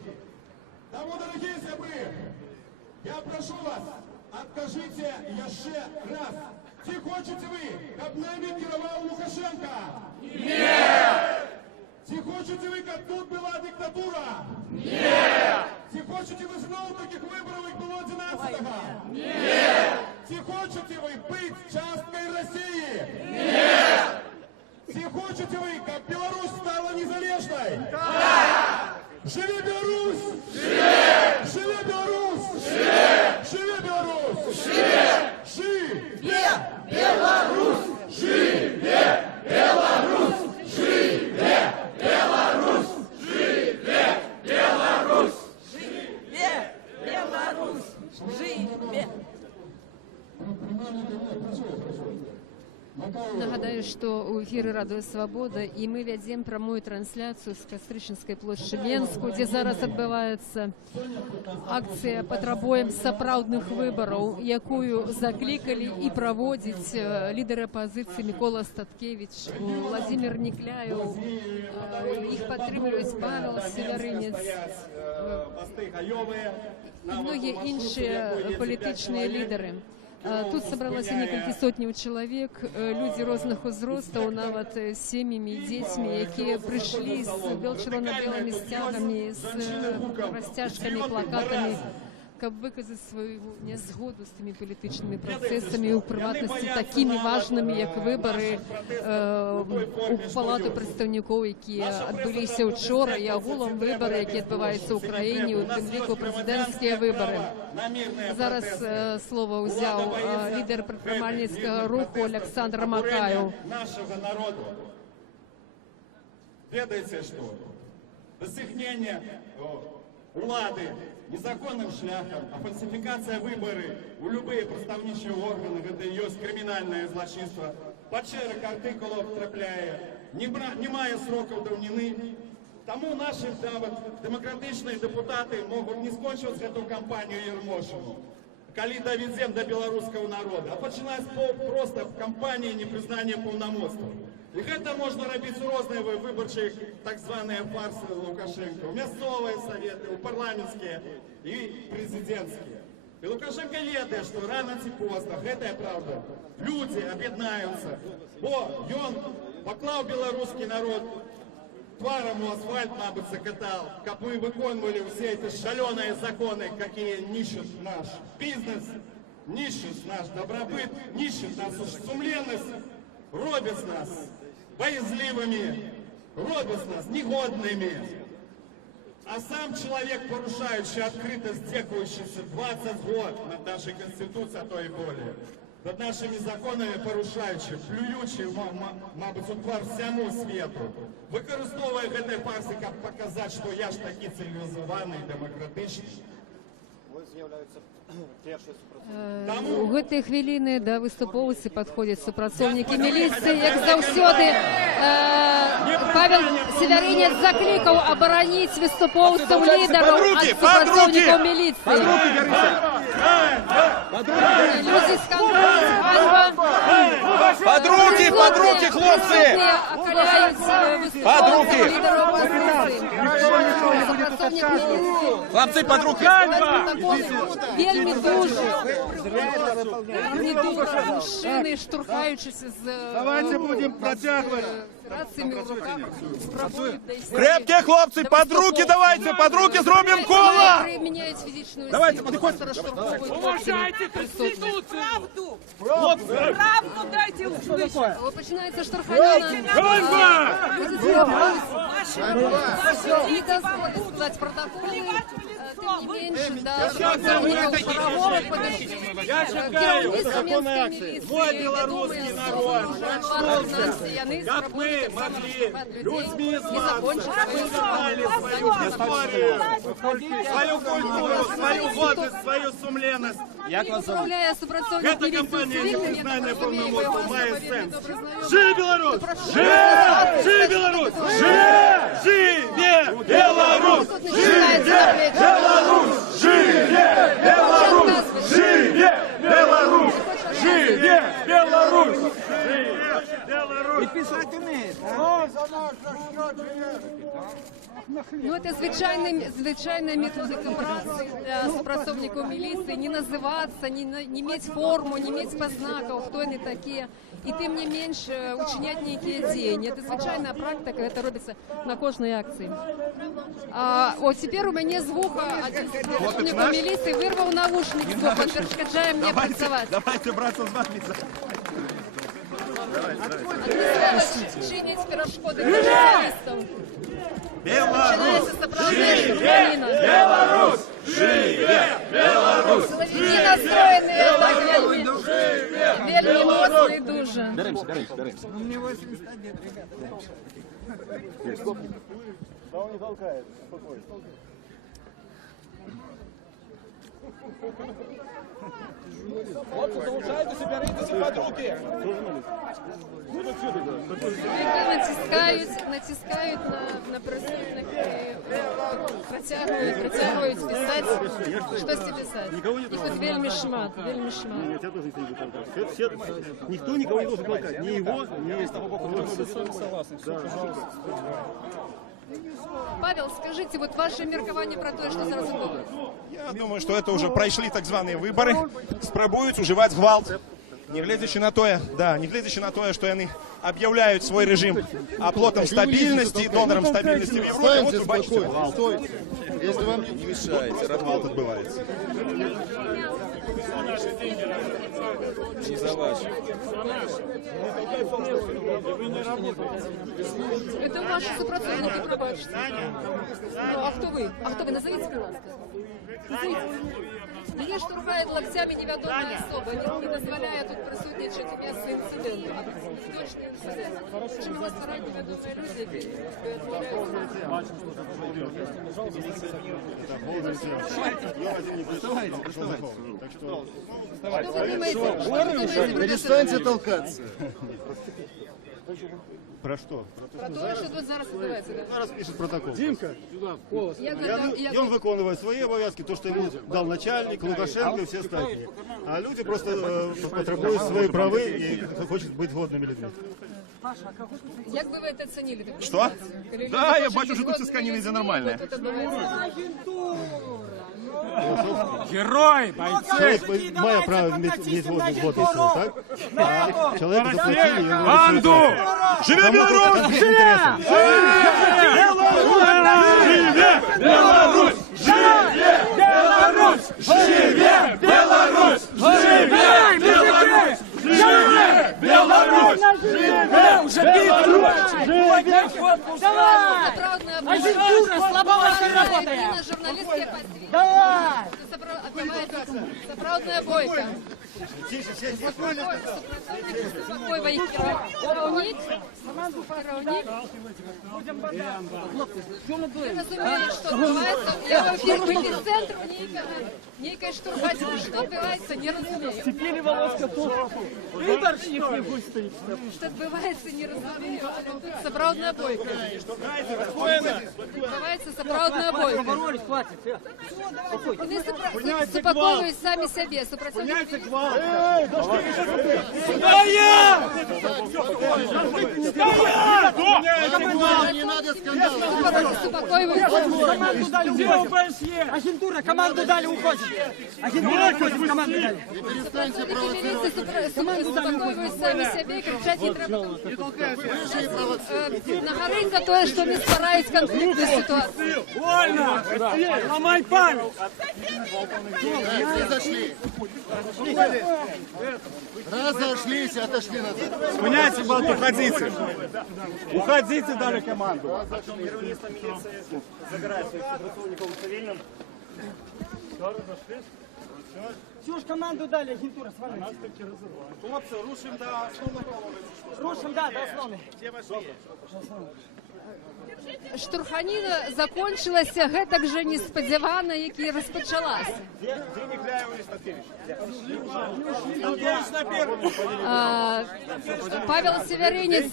Тому, дорогі сябри, я прошу вас, откажите еще раз. Чи хочете вы, как нами керовал Лукашенко? Нет! Чи хочете вы, как тут была диктатура? Нет! Чи хочете вы снова таких выборов, как было 11-го? Нет! Чи хочете вы быть часткой России? Нет! Чи хочете вы, как Беларусь стала незалежной? Да! Живи Беларусь! Живи! Живи Беларусь! Живи! Живи Беларусь! Живи! Живи Беларусь! Живи Беларусь! Живи Беларусь! Живи Беларусь! Живе Беларусь! Живе! Нагадаю, что у эфіры Радыё Свабода і мы вядзем прамую трансляцыю з Кастрычніцкай плошчы Менску, дзе зараз адбываецца акцыя патрабуем сапраўдных выбараў, якую заклікалі і праводзіць лідары апазіцыі Мікола Статкевіч, Владзімір Нікляеў, іх падтрымліваюць Павел Севярынец і многія іншыя палітычныя лідары. Тут собралось некалькі сотняў чалавек, людзі розных узростаў, нават з сем'ямі і дзецьмі, якія прыйшлі з чырвона-белымі сцягамі, з расцяжкамі, плакатамі, каб выказаць сваю нязгоду з тымі палітычнымі працэсамі, у прыватнасці такімі важнымі, як выбары у палату прадстаўнікоў, якія адбыліся ўчора, і агулам выбары, якія адбываюцца ў краіне, у тым ліку прэзідэнцкія выбары. Зараз слова ўзяў лідар прадпрымальніцкага руху Александр Макаев. Нашего народу. Ведаеце што? Дасягнення улады незаконным шляхам, а фальсификация выборы у любые прадстаўнічыя органы, гэта ёсць крымінальнае злачынства, пад шэраг артыкулаў трапляе, не мае срокаў даўніны. Таму наши демократичные депутаты могут не скончить эту кампанию Ермошину, калі доведем до белорусского народа, а пачинаць просто в кампании непризнания полномоцтва. И это можно робить у розные выборчие так званые фарсы Лукашенко, у мясцовые советы, у парламентские и президентские. И Лукашенко ведает, что рано ці позна, это правда, люди об'яднаюцца, бо ён поклав белорусский народ тваром у асфальт, мабуть, закатал, как мы виконували все эти шаленые законы, какие нищут наш бизнес, нищут наш добробыт, нищут нашу сумленность, робят нас боязливыми, робят нас негодными. А сам человек, порушающий открыто здекующийся 20 год над нашей Конституцией, а то и более, над нашими законами порушаючи, плюючи, мабуть, у твар всьому світу, використовує гэтай фарси, як показати, що я ж такий цивілізований, демократичний. У гэтай хвіліны да выступоўцы падходзяць супрацоўнікі міліцыі, як заўсёды. Павел Севярынец заклікаў абараніць выступоўцаў лідараў ад супрацоўнікаў міліцыі. Людзі скандуюць ганьба. Под руки, хлопцы! Под руки! Хлопцы, под руки! Вельмі дуже мужчины, штурхаючися з рациями в руках, спробують десь... Крепкие хлопцы, под руки давайте, под руки зробим коло! Применяють фізичну Давайте, силу, подходите. розштурховують Уважайте Конституцию! Правду! Хлопцы! Правду дайте услышать! Починається штурханина. І дозволить сказати протоколи. Тим не менше, да, супрацовників правових подошли. Керівництво Мінської міліції. Мой білоруський народ. Как мы могли людьми из масс воспитали свою историю, свою культуру, свою гордость, свою сумленность. Як вас зовут? Эта компания непризнанная полномочия має сенс. Живи Беларусь! Живи Беларусь! Живи Беларусь! Живи Беларусь! Живи Беларусь! Живи Беларусь! Живи Беларусь! І писати вмієте, Ну, це звичайна методика праці для співпрацівників міліції. Не називатися, не мати форму, не мати познаків, хто вони такі. І тим не менш учиняти ніякі дії. Це звичайна практика, яка робиться на кожній акції. От тепер у мене з вуха один з співпрацівників міліції вирвав наушник з вуха, перешкоджає мені працювати. Давайте, братцы, з вами. Чинить перешкоди для журналістів. Беларусь! Живе! Беларусь! Живе! Беларусь! Силовики настроєні вельми моцно і дуже. Беремся. Да он не толкает, спокойно. Хлопцы, залучайтесь, беритесь под руки! Натискають на присутних і притягують писати. Щось писати. Їх тут вельми шмат. Нет, я тоже не толкать. Никто никого не должен толкать. Ни его, ни того. Павел, скажите, вот ваше меркование про то, что зараз было? Я думаю, что это уже пройшли так званые выборы, спробують уживати гвалт. Не глядячи на то, что они объявляют свой режим оплотом стабильности, донором стабильности в Европе, вот вы бачите гвалт. Если вам не мешаете, Гвалт отбывается. не за ваш. Это ваши сопротивники, пробачте. Ну, а кто вы? Назовите, пожалуйста. Мені штурхає локтями невідома особа, не дозволяє тут присутнічати в місці інциденту. Точний інцидент. Чому вас створюють невідомі люди, які Что вы думаете? Перестаньте толкаться. Про что? Про то, що тут зараз відбувається. Зараз пишет протокол. Димка, И он выполняет свои обовязки, то, что ему дал начальник, Лукашенко и все остальные. А люди просто потребуют свои правы и хочет быть годными людьми. Як би ви це оцінили? Что? Да, я бачу, что тут все сканины нормальные. Герой, Человек має право иметь вот и все, так? А человек заплатили, и он Банду! Живе Беларусь! Живе! Беларусь! Живе Беларусь! Живе Беларусь! Живе Беларусь! Живе Беларусь! Живе уже Агентура слабовато работает. Давай! Сапраўдная бойка. Спокойно, их кіраўнік. Вы разумеете, что отбываецца? Я в эфир выйти з цэнтру нейкай штурхаць. Что отбываецца, не разумею. Теперь Володька тут. Выборщик не будет стоит. Что отбываецца, не разумею. Сапраўдная бойка. Отбываецца сапраўдная бойка. Боролись, хватит. Яны супакоўваюць самі сябе. Супрацоўнікі Не надо агентура, команду дали, уходит. Агентура уходит, команду дали. супакоўваюць самі сябе і крычаць не трэба. Нагарыць за тое, што не ствараюць канфліктную сітуацыю. Вольно! Ломай память! Разошлись, отошли назад. Спиняйте, балт, уходите. Уходите, дали команду. Все ж команду дали, агентура с вами. Хлопцы, рушим до основной колонны. Рушим, да, до основной. Штурханіна закончылася гэтак жа неспадзявана, як і распачалася. Павел Северинец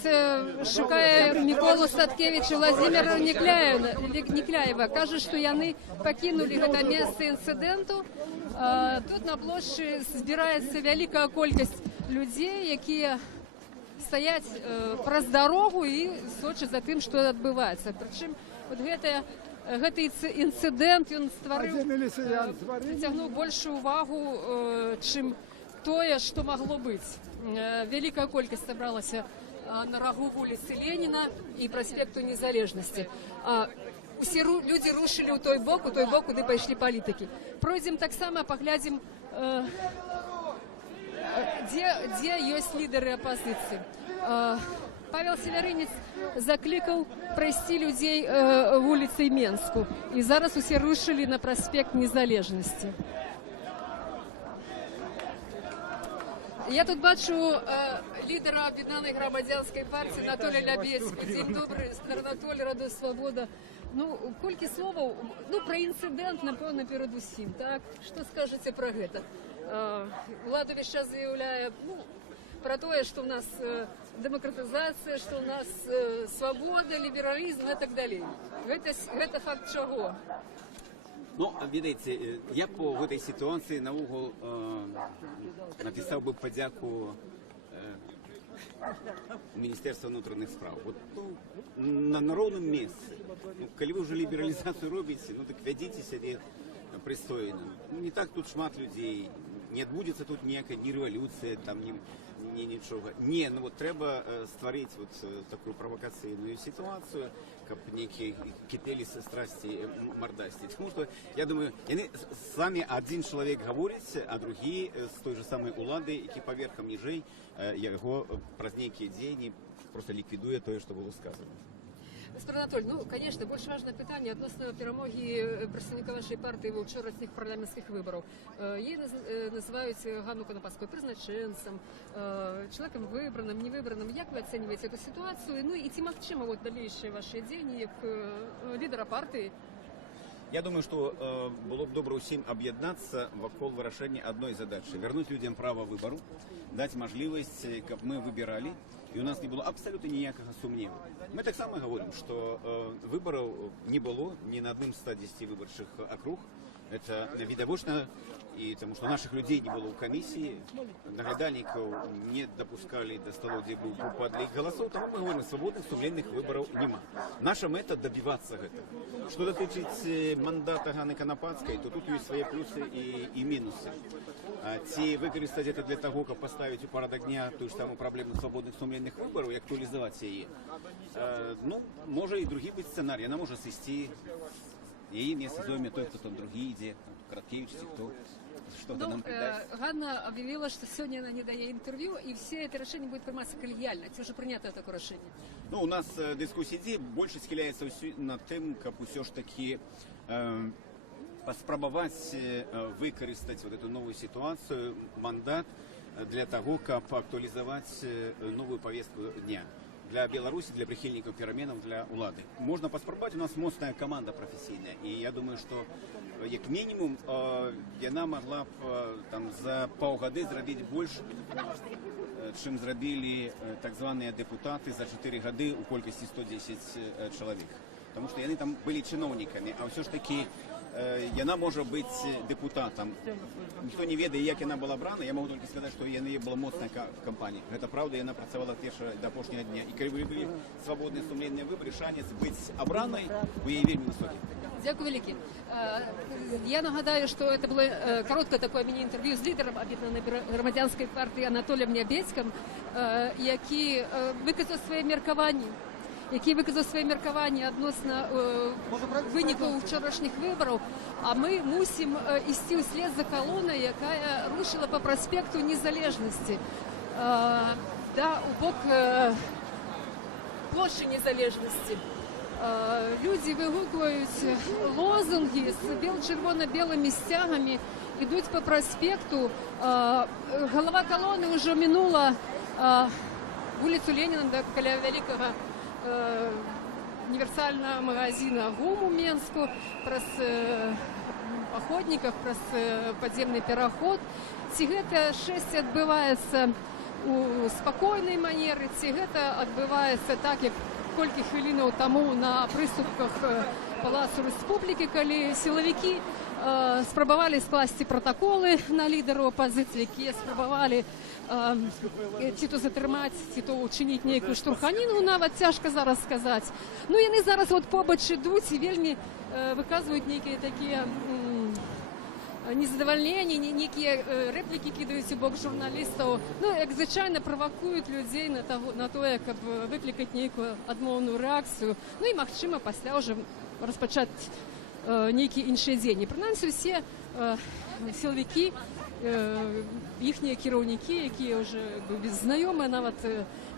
шукае Міколу Статкевіча, Владзіміра Некляева. Кажа, што яны пакінулі гэта месца інцыдэнту. Тут на плошчы збіраецца вялікая колькасць людзей, якія стаяць праз дарогу і сочаць за тым, што адбываецца. Прычым вот гэты інцыдэнт ён прыцягнуў большую увагу, чым тое, што магло быць. Вялікая колькасць сабралася на рагу вуліцы Леніна і праспекту Незалежнасці. Усе людзі рушылі ў той бок, куды пайшлі палітыкі. Пройдзем таксама, паглядзім, дзе ёсць лідары апазіцыі. Павел Северинец заклікаў прайсці людзей вуліцай Менску. І зараз усе рушылі на праспект Незалежнасці. Я тут бачу лідара Аб'яднанай грамадзянскай партыі Анатолія Лябедзьку. Дзень добры, Анатолій, Радоў, Свабода. Ну, колькі словаў, ну, пра інцыдэнт, напэўна, перадусім, так? Што скажаце пра гэта? Улада весь час заявляе, ну, про тое, што ў нас дэмакратызацыя, што ў нас свабода, лібералізм і так далей. Гэта факт чаго? Ну, видите, я по этой ситуации на угол написал бы подяку Министерства внутренних справ. Вот, на ровном месте. Ну, коли вы уже либерализацию робите, ну так ведите себя пристойно. Ну, не так тут шмат людей, не отбудется тут ніякая ні революція, там ні нічого. Ні, ну вот треба створить вот такую провокаційну ситуацію, как некие кипели со страсти мордасти. Потому что, я думаю, с вами один человек говорит, а другие с той же самой улады, які поверхом ніжей, його праз некие дзені просто ликвидуя то, что было сказано. Господин Анатолій, ну, конечно, больш важное питання адносно перемоги представника вашей партии в учорашніх парламентских выборах. Її називають Ганну Конопадською призначенцем, человеком выбранным, невыбранным. Як ви оцінюєте эту ситуацию? Ну, и ці магчыма вот дальнейшие ваши дзені як лідера партии? Я думаю, что было бы добро усім объединяться вокруг вырашения одной задачи. Вернуть людям право выбору, дать можливость, как мы выбирали, и у нас не было абсолютно ніякого сумніву. Мы так само говорим, что выборов не было ни на одном 110 выборчих округ. Это видовочно И потому что наших людей не было у комиссии, наглядальников не допускали до столов, где был падали голосов, тому мы говорим, свободных сумленных выборов нема. Наша мета добиваться этого. Что дотычить мандата Ганны Конопадской, то тут есть свои плюсы и минусы. Ці використати це для того, щоб поставити у порядок дня ту ж саму проблему свободних сумленних виборів і актуалізувати її. Ну, може і другий бути сценарій. Вона може сісти, її місце займе той, хто там другий йде, Краткевич, кто что-то нам придаст. Ганна объявила, что сегодня она не дает интервью, и все это решение будет приниматься коллегиально. Це вже прийнято таке решение. Ну, у нас дискуссия идей больше схиляется над тем, как все ж таки спробовать використати вот эту новую ситуацию, мандат, для того, как актуализовать новую повестку дня для Беларуси, для прихильников переменов, для улады. Можно поспробовать, у нас мощная команда профессийная, и я думаю, что як минимум она могла б там за полгода зробити більше, чим зробили так звані депутати за 4 года у кількості 110 чоловік. Тому що вони там були чиновниками, а все ж таки вона може бути депутатом. Ніхто не ведає, як вона була обрана, я можу тільки сказати, що в неї була моцна кампанія. Це правда, вона працювала теж до останнього дня. І коли були свободні сумлінні вибори, шанс бути обраною у її вельми високий. Дякую велике. Я нагадаю, що це було коротке таке міні-інтерв'ю з лідером Об'єднаної громадянської партії Анатолієм Нябецьким, який виказав своє міркування відносно виників вчорашніх виборів, а ми мусимо йти вслед за колоною, яка рушила по проспекту Незалежності, у бок площі Незалежності. Люди вигукують лозунги з червоно-білими стягами, йдуть по проспекту. Голова колони вже минула вулицю Леніна до біля великого универсального магазина ГУМ у Менску, праз охотников, праз подземный переход. Ці гэта шэсце адбываецца у спакойнай манеры, ці гэта адбываецца так, як колькі хвілінаў таму на прыступках Палацу Рэспублікі, калі сілавікі спрабавалі скласці пратаколы на лідараў апазіцыі, якія спрабавалі ці то затрымаць, ці то учыніць нейкую штурханіну, нават цяжка зараз сказаць. Ну, яны зараз побач ідуць і вельмі выказваюць нейкія такія незадавальненні, нейкія рэплікі кідаюць у бок журналістаў, ну, як звычайна правакуюць людзей на тое, каб выклікаць нейкую адмоўную рэакцыю, ну і, магчыма, пасля ўжо распачаць нейкія іншыя дзеянні. Прынамсі, усе сілавікі, іхнія кіраўнікі, якія ўжо знаёмыя, нават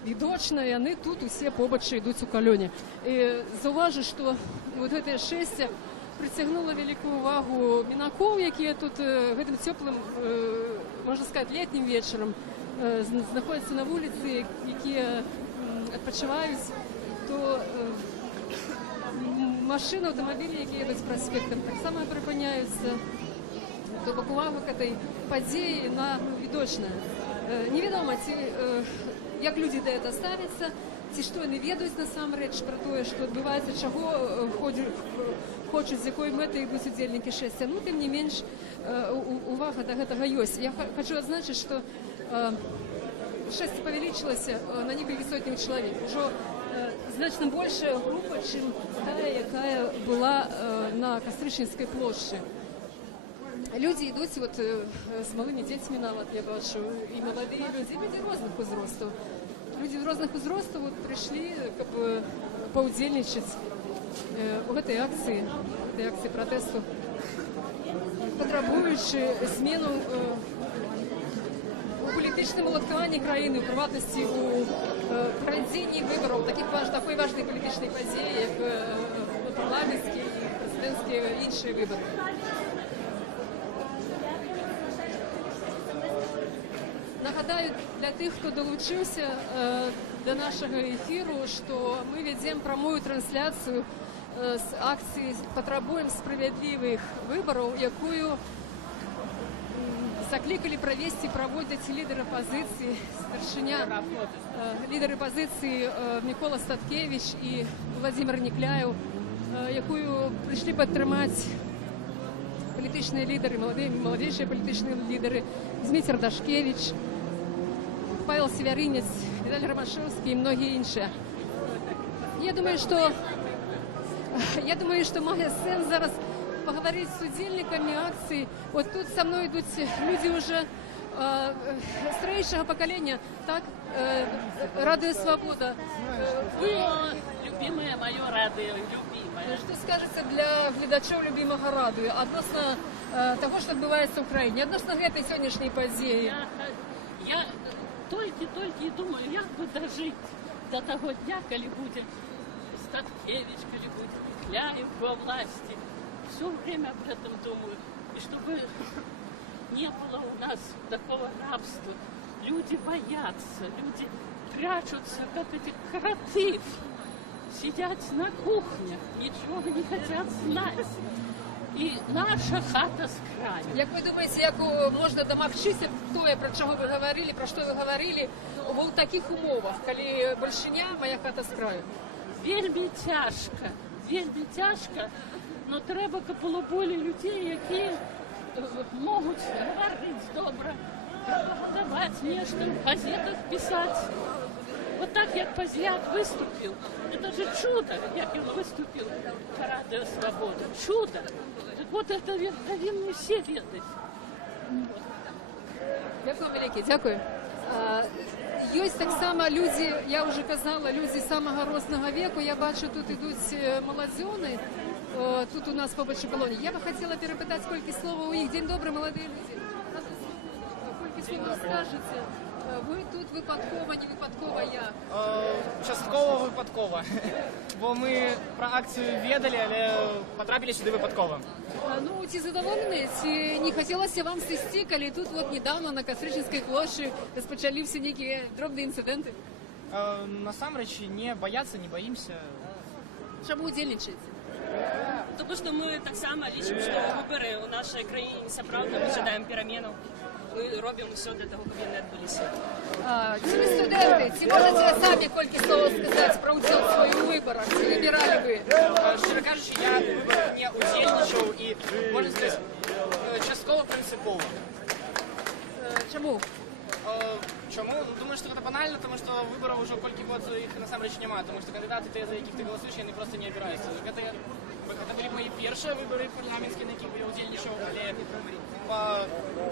відочна, яны тут усе побач ідуць у калёне. І заўважу, што вот гэтае шэсце прыцягнула вялікую увагу мінакоў, якія тут гэтым цёплым, можна сказаць, летнім вечарам знаходзяцца на вуліцы, якія адпачываюць, то машыны, аўтамабілі, якія едуць праспектам, таксама прыпыняюцца. То бок увага к этой падзеі на відочная. Невядома, ці як людзі да гэта ставяцца, ці што яны ведаюць насамрэч пра тое, што адбываецца, чаго хочуць, з якой мэтай ідуць удзельнікі шэсця. Ну, тым не менш, увага да гэтага ёсць. Я хочу адзначыць, што шэсце павялічылася на некалькі сотняў чалавек. Ужо значна большая група, чым тая, якая была на Кастрычніцкай плошчы. Людзі ідуць з малымі дзецьмі нават, я бачу, і маладыя людзі, людзі розных узростаў. Людзі розных узростаў прыйшлі, каб паўдзельнічаць у гэтай акцыі пратэсту, патрабуючы змену у палітычным уладкаванні краіны, у прыватнасці у правядзенні выбараў, такой важнай палітычнай падзеі, як парламенцкія і прэзідэнцкія іншыя выбары. Нагадаю для тых, хто долучыўся до нашага эфіру, што мы вядзем прамую трансляцыю з акцыі «Патрабуем справядлівых выбараў», якую заклікалі правесці, праводзяць лідары апазіцыі, старшыня, лідары апазіцыі Мікола Статкевіч і Владзімир Нікляеў, якую прыйшлі падтрымаць політичні лідери, молодіші політичні лідери, Дмитрий Дашкевич, Павел Северинец, Віталій Ромашевський і многі інші. Я думаю, що має сенс зараз поговорити з удільниками акцій. От тут со мною йдуть люди вже старейшего поколения, так, Радио Свобода. Вы любимое мое радио, любимое. Что скажете для глядачів любимого радио относно того, що відбувається в Україні, относно этой сьогоднішньої події? Я тільки і думаю, як би дожити до того дня, коли буде Статкевич, коли буде Кляев во власти. Все время об этом думаю. И чтобы не было у нас такого рабства. Люди боятся, люди прячутся, как эти кроты. Сидят на кухнях, ничего не хотят знать. І наша хата з краю. Як ви думаєте, як можна домогтися того, про що ви говорили, в таких умовах, коли большиня, моя хата з краю? Вельми тяжко, но треба капелоболі людей, які можуть говорити добре, пропагандувати нечто, в газетах писати. Вот так, як Позняк виступив, это же чудо, як він виступив по Радіо Свобода. Чудо. Так вот это повинні всі відати. Дякую, велике, дякую. Є так само люди, я вже казала, люди самого розного віку. Я бачу, тут йдуть молодзьони, тут у нас побольше колоній. Я би хотіла перепитати, скільки слова у них. День добрий, молоді люди. Скільки слова скажете? Ви тут випадково, не випадково як? Частково випадково. Бо ми про акцію ведали, але потрапили сюди випадково. Ну, ці задоволені, ці не хотілося вам свисти, коли тут вот недавно на Костричинській площі розпочалися які дробні інциденти? Насамрэч, не бояться, не боїмося. Чому удільничаєте? Тому що ми так само лічимо, що вибори у нашій країні несправедливі, ми чекаємо переміну. Ми робимо все для того, щоб вони відбулися. Ці студенти, ці можете самі кілька слов сказати про участь в своїх виборах? Чи вибирали ви? Щиро кажучи, я не удільничав і, можна сказати, частково принципово. Чому? Чому? Думаю, що це банально, тому що виборів вже кілька років їх насамрэч немає, тому що кандидати, за яких ти голосуєш, вони просто не обираються. Це були мої перші вибори парламентські, на яких я удільничав, але по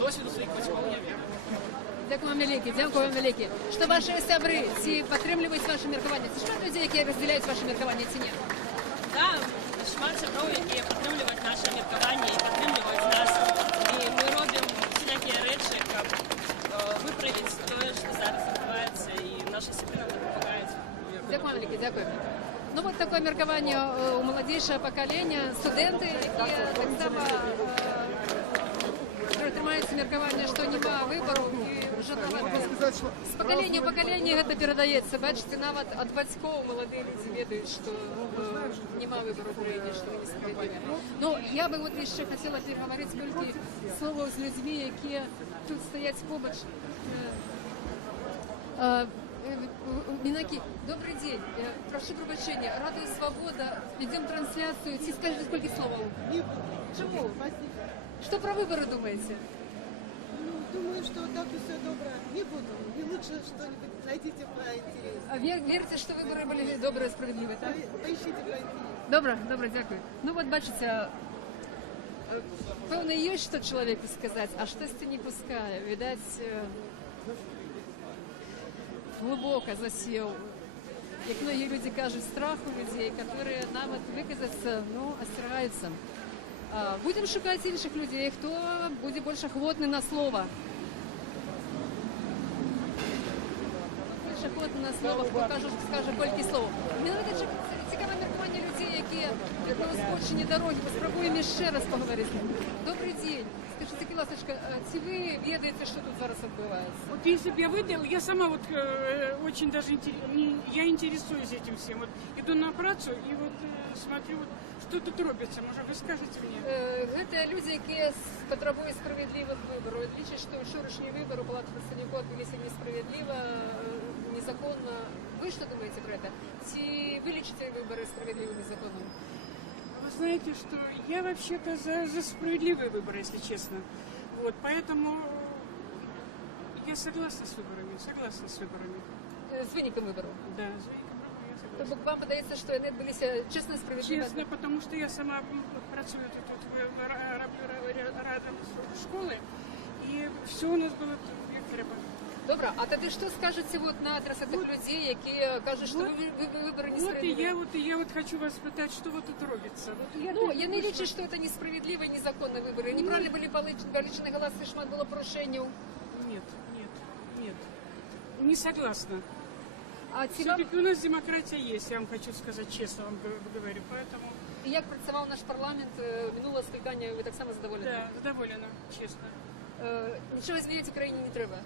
досвіду своїх батьків я вірю. Дякую вам велике, дякую вам велике. Що ваші сябри, ці підтримують ваше міркування? Це шмат людей, які розділяють ваше міркування, ці ні? Так, шмат сябров, які підтримують наше міркування і підтримують нас. І ми робимо всякі речі, як виправити те, що зараз відбувається, і наші сябри нам допомагають. Дякую вам велике, дякую. Ну вот такое меркование у молодейшего поколения, студенты, які так само тримаються мерковання, що нема вибору, і вже з покоління в покоління це передається. Бачите, навіть від батьків молоді люди ведають, що нема вибору в Україні, що не справедливо. Ну, я би от ще хотіла переговорити скільки слова з людьми, які тут стоять побач. Минаки, добрый день. Прошу прощения. Радио Свобода. Ведем трансляцию. Скажите, сколько слов? Чему? Что про выборы думаете? Ну, думаю, что так и все добро. Не буду. Не лучше что-нибудь найдите поинтереснее. А верите, что выборы были добрые и справедливые, так? Поищите поинтереснее. Добре, дякую. Ну вот, бачите, певно, є що чоловіку сказати, а щось це не пускає. Видать, глубоко засел. Як многие люди кажут, страх у людей, которые нам выказаться, остерегаются. Будем шукать інших людей, хто буде більш охотний на слово. Більш охотний на слово, хто скаже кілька слов. Мені навіть цікаве міркування людей, які на узбочині дороги. Спробуємо ще раз поговорити. Добрий день. Скажите, ласточка, ці ви ведаєте, що тут зараз відбувається? Вот если бы я выдал, я сама вот очень даже я интересуюсь этим всем. Вот иду на працу и вот смотрю, вот, что тут робится. Может, вы скажете мне? Это люди, які потребують справедливих виборів. Лічать, що вчорашні вибори Палати представників відбулися несправедливо, незаконно. Ви що думаєте про це? Чи ви лічите вибори справедливими, законними? Вы знаете, что я вообще-то за справедливые выборы, если честно. Вот, поэтому я согласна с выборами. З вынікам выбораў. Да, с выборами я То согласна. бок вам падаецца, што яны адбыліся чесна, справядліва? Честно, потому что я сама працую тут рядом с школой, и все у нас было як треба. Добра, а тады што скажаце вот на адрес тых людзей, якія кажуць, што выборы несправядлівыя? Вот я хочу вас спытать, что вот тут робится. Ну, яны лічаць, што это несправядліва і незаконныя выборы. Неправильно былі палічаны галасы, шмат было парушэнняў. Нет. Не согласна. А все-таки у нас демократия есть, я вам хочу сказать честно, вам говорю, поэтому... І як працював наш парламент минулого скликання, ви так само задоволені? Да, задоволена, честно. Нічого змінити в країні не треба?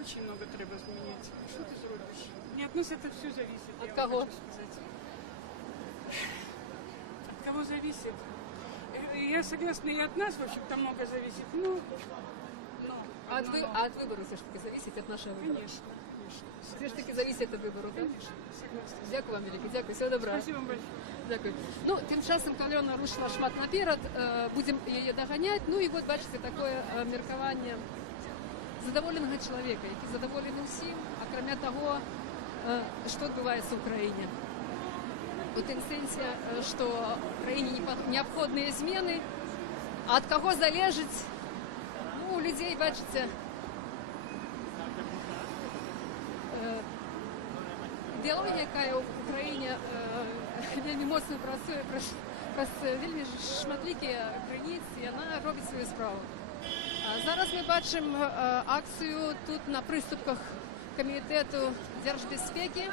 Очень много треба изменять. Что ты зробишь? Не от нас это все зависит. От кого? От кого зависит? Я согласна, и от нас, в общем-то, много зависит. Ну, а от вибору все ж таки зависить, от нашого вибору? Конечно. Все ж таки зависить від вибору, так? Согласна. Дякую вам велике, дякую, всього добра. Спасибо вам большое. Дякую. Ну, тим часом Альона рушила шмат наперед, будемо її доганяти. Ну і от бачите, таке міркування задоволеного чоловіка, який задоволений усім, окрім того, що відбувається в Україні. У тим сенсі, що в країні необхідні зміни, а від кого залежить, ну, у людей, бачите, ідеологія, яка в Україні вельми моцно працює, праз вельми шматлікі крайніці, і вона робить свою справу. Зараз ми бачимо акцію тут на приступках Комітету держбезпеки.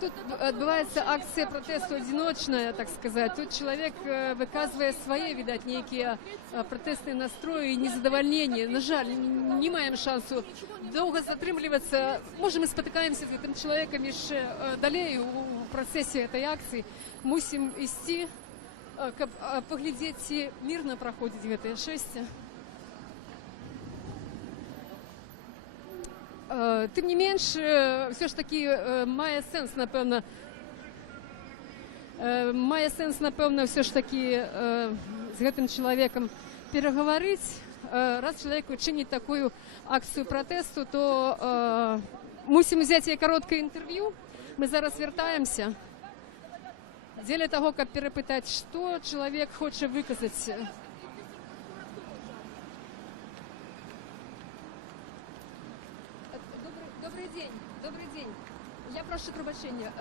Тут відбувається акція протесту одиночная, так сказать. Тут человек выказывает свои, видать, некие протестные настрои и незадовольнение. На жаль, не маем шансу долго затрымлівацца. Может, мы спотыкаемся с этим человеком еще далее в процессе этой акции. Мусим ісці, каб поглядеть, ці мирно проходить гэтае шэсце. Тым не менш, все ж таки мае сэнс, напэўна, все ж таки з гэтым чалавекам перагаварыць. Раз чалавек учыніць такую акцыю пратэсту, то мусім узяць яе кароткае інтэрв'ю. Мы зараз вяртаемся дзеля таго, каб перапытаць, што чалавек хоча выказаць. Добрый день. Я прошу прощения.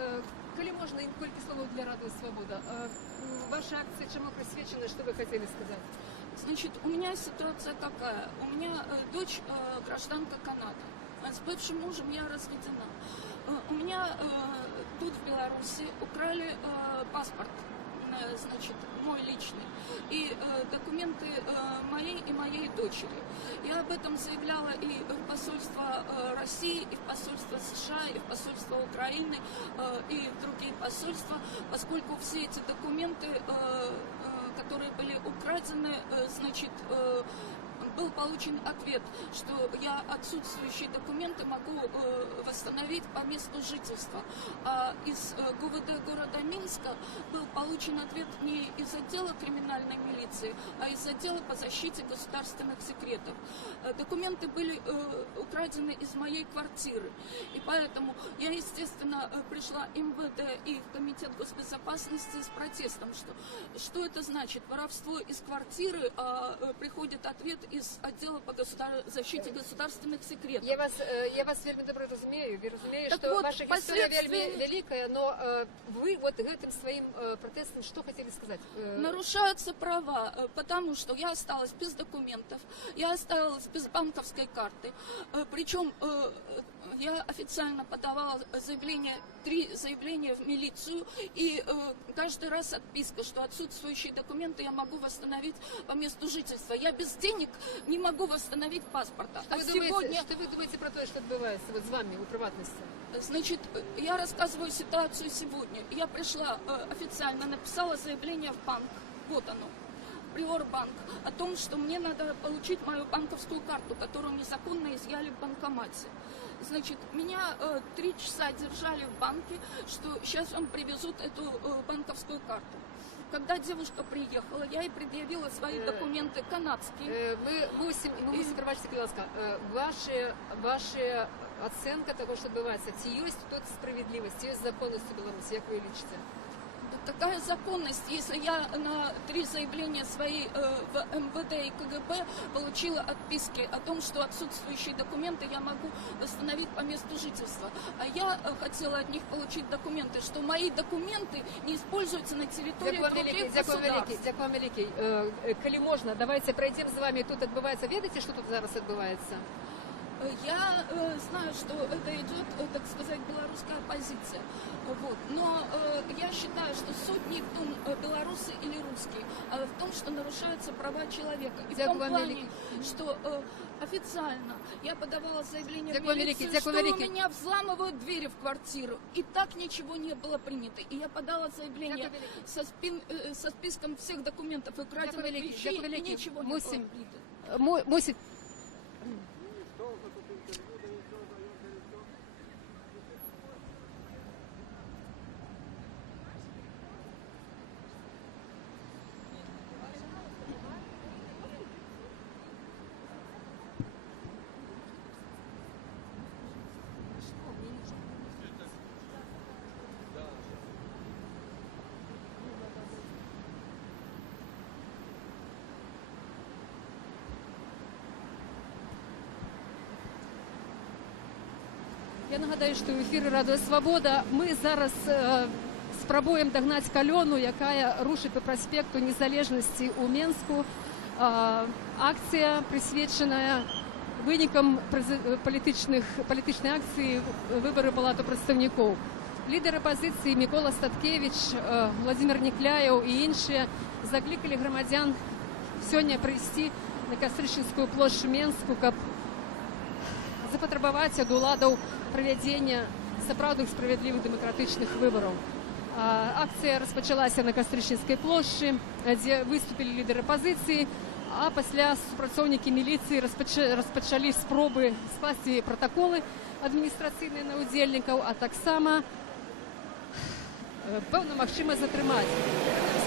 Коли можно, колькі словов для Радио Свобода. Ваша акция чему присвячена, что вы хотели сказать? Значит, у меня ситуация какая? У меня дочь гражданка Канады. С бывшим мужем я разведена. У меня тут в Беларуси украли паспорт, значит, мой личный, и документы моей и моей дочери. Я об этом заявляла и в посольство России, и в посольство США, и в посольство Украины, и в другие посольства, поскольку все эти документы, которые были украдены, значит, был получен ответ, что я отсутствующие документы могу восстановить по месту жительства. А из ГУВД города Минска был получен ответ не из отдела криминальной милиции, а из отдела по защите государственных секретов. Документы были украдены из моей квартиры. И поэтому я, естественно, пришла в МВД и в Комитет госбезопасности с протестом, что это значит? Воровство из квартиры, а приходит ответ из отдела по защите государственных секретов. Я вас вельми добре розумію. Ви розумієте, Так що вот, ваша історія вельми велика, но вы вот этим своим протестом что хотели сказать? Нарушаются права, потому что я осталась без документов, я осталась без банковской карты, причем я официально подавала заявление, 3 заявления в милицию, и каждый раз отписка, что отсутствующие документы я могу восстановить по месту жительства. Я без денег не могу восстановить паспорта. Что вы думаете про то, что отбывается вот с вами у приватности? Значит, я рассказываю ситуацию сегодня. Я пришла официально, написала заявление в банк. вот оно, Приорбанк, о том, что мне надо получить мою банковскую карту, которую незаконно изъяли в банкомате. Значит, меня 3 часа держали в банке, что сейчас вам привезут эту банковскую карту. Когда девушка приехала, я ей предъявила свои документы канадские. Мы мусим пробачте, будь ласка, ваша оценка того, що відбувається, чи є тут справедливість, чи є законність у Білорусі, як ви лічите? Какая законность, если я на 3 заявления свои в МВД и КГБ получила отписки о том, что отсутствующие документы я могу восстановить по месту жительства. А я хотела от них получить документы, что мои документы не используются на территории других государств. Дякую вам великий. Коли можна, давайте пройдем з вами. Тут відбувається, ведаете, що тут зараз відбувається? Я знаю, что это идет, так сказать, белорусская оппозиция. Вот. Но я считаю, что суть не в том, белорусы или русские, а в том, что нарушаются права человека. И в том плане, что официально я подавала заявление в милицию, что у меня взламывают двери в квартиру. И так ничего не было принято. И я подала заявление со списком всех документов и краденных вещей, и ничего не было принято. Я нагадаю, що в ефірі Радіо Свобода ми зараз спробуємо догнати колону, яка рушить по проспекту Незалежності у Мінську. Акція, присвячена виникам політичної акції вибори Палати представників. Лідер опозиції Микола Статкевич, Владимир Некляєв і інші закликали громадян сьогодні прийти на Кастричинську площу Мінську, щоб запатрабаваць ад уладаў правядзення сапраўдных справядлівых дэмакратычных выбараў. Акцыя распачалася на Кастрычніцкай плошчы, дзе выступілі лідары апазіцыі, а пасля супрацоўнікі міліцыі распачалі спробы скласці пратаколы адміністрацыйныя на ўдзельнікаў, а таксама пэўна магчыма затрымаць.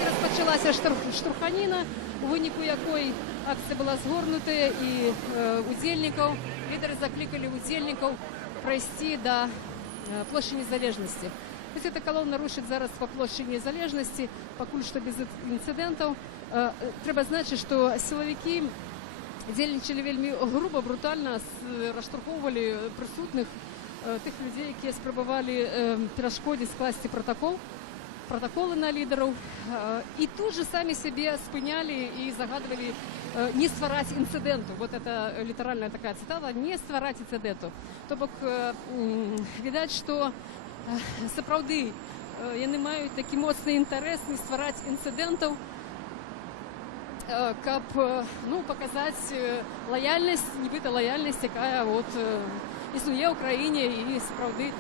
Распачалася штурханіна, у выніку якой акцыя была згорнутая, і удзельнікаў лидеры закликали удзельников пройти до площади Незалежности. Хоть эта колонна рушит зараз по площади Незалежности, пока что без инцидентов. Треба значить, что силовики дзейнічалі вельмі грубо, брутально, раштурхоўвалі присутных тых людей, які спрабавалі перашкодзіць скласці протоколы на лидеров. И тут же сами себе спыняли и загадывали не ствараць инциденту. Вот это литеральная такая цитата, не ствараць инциденту. То бок, видать, что сапраўды яны маюць такі моцны інтарэс не ствараць інцыдэнтаў, каб паказаць лаяльнасць, нібыта лаяльнасць, якая існуе ў краіне і сапраўды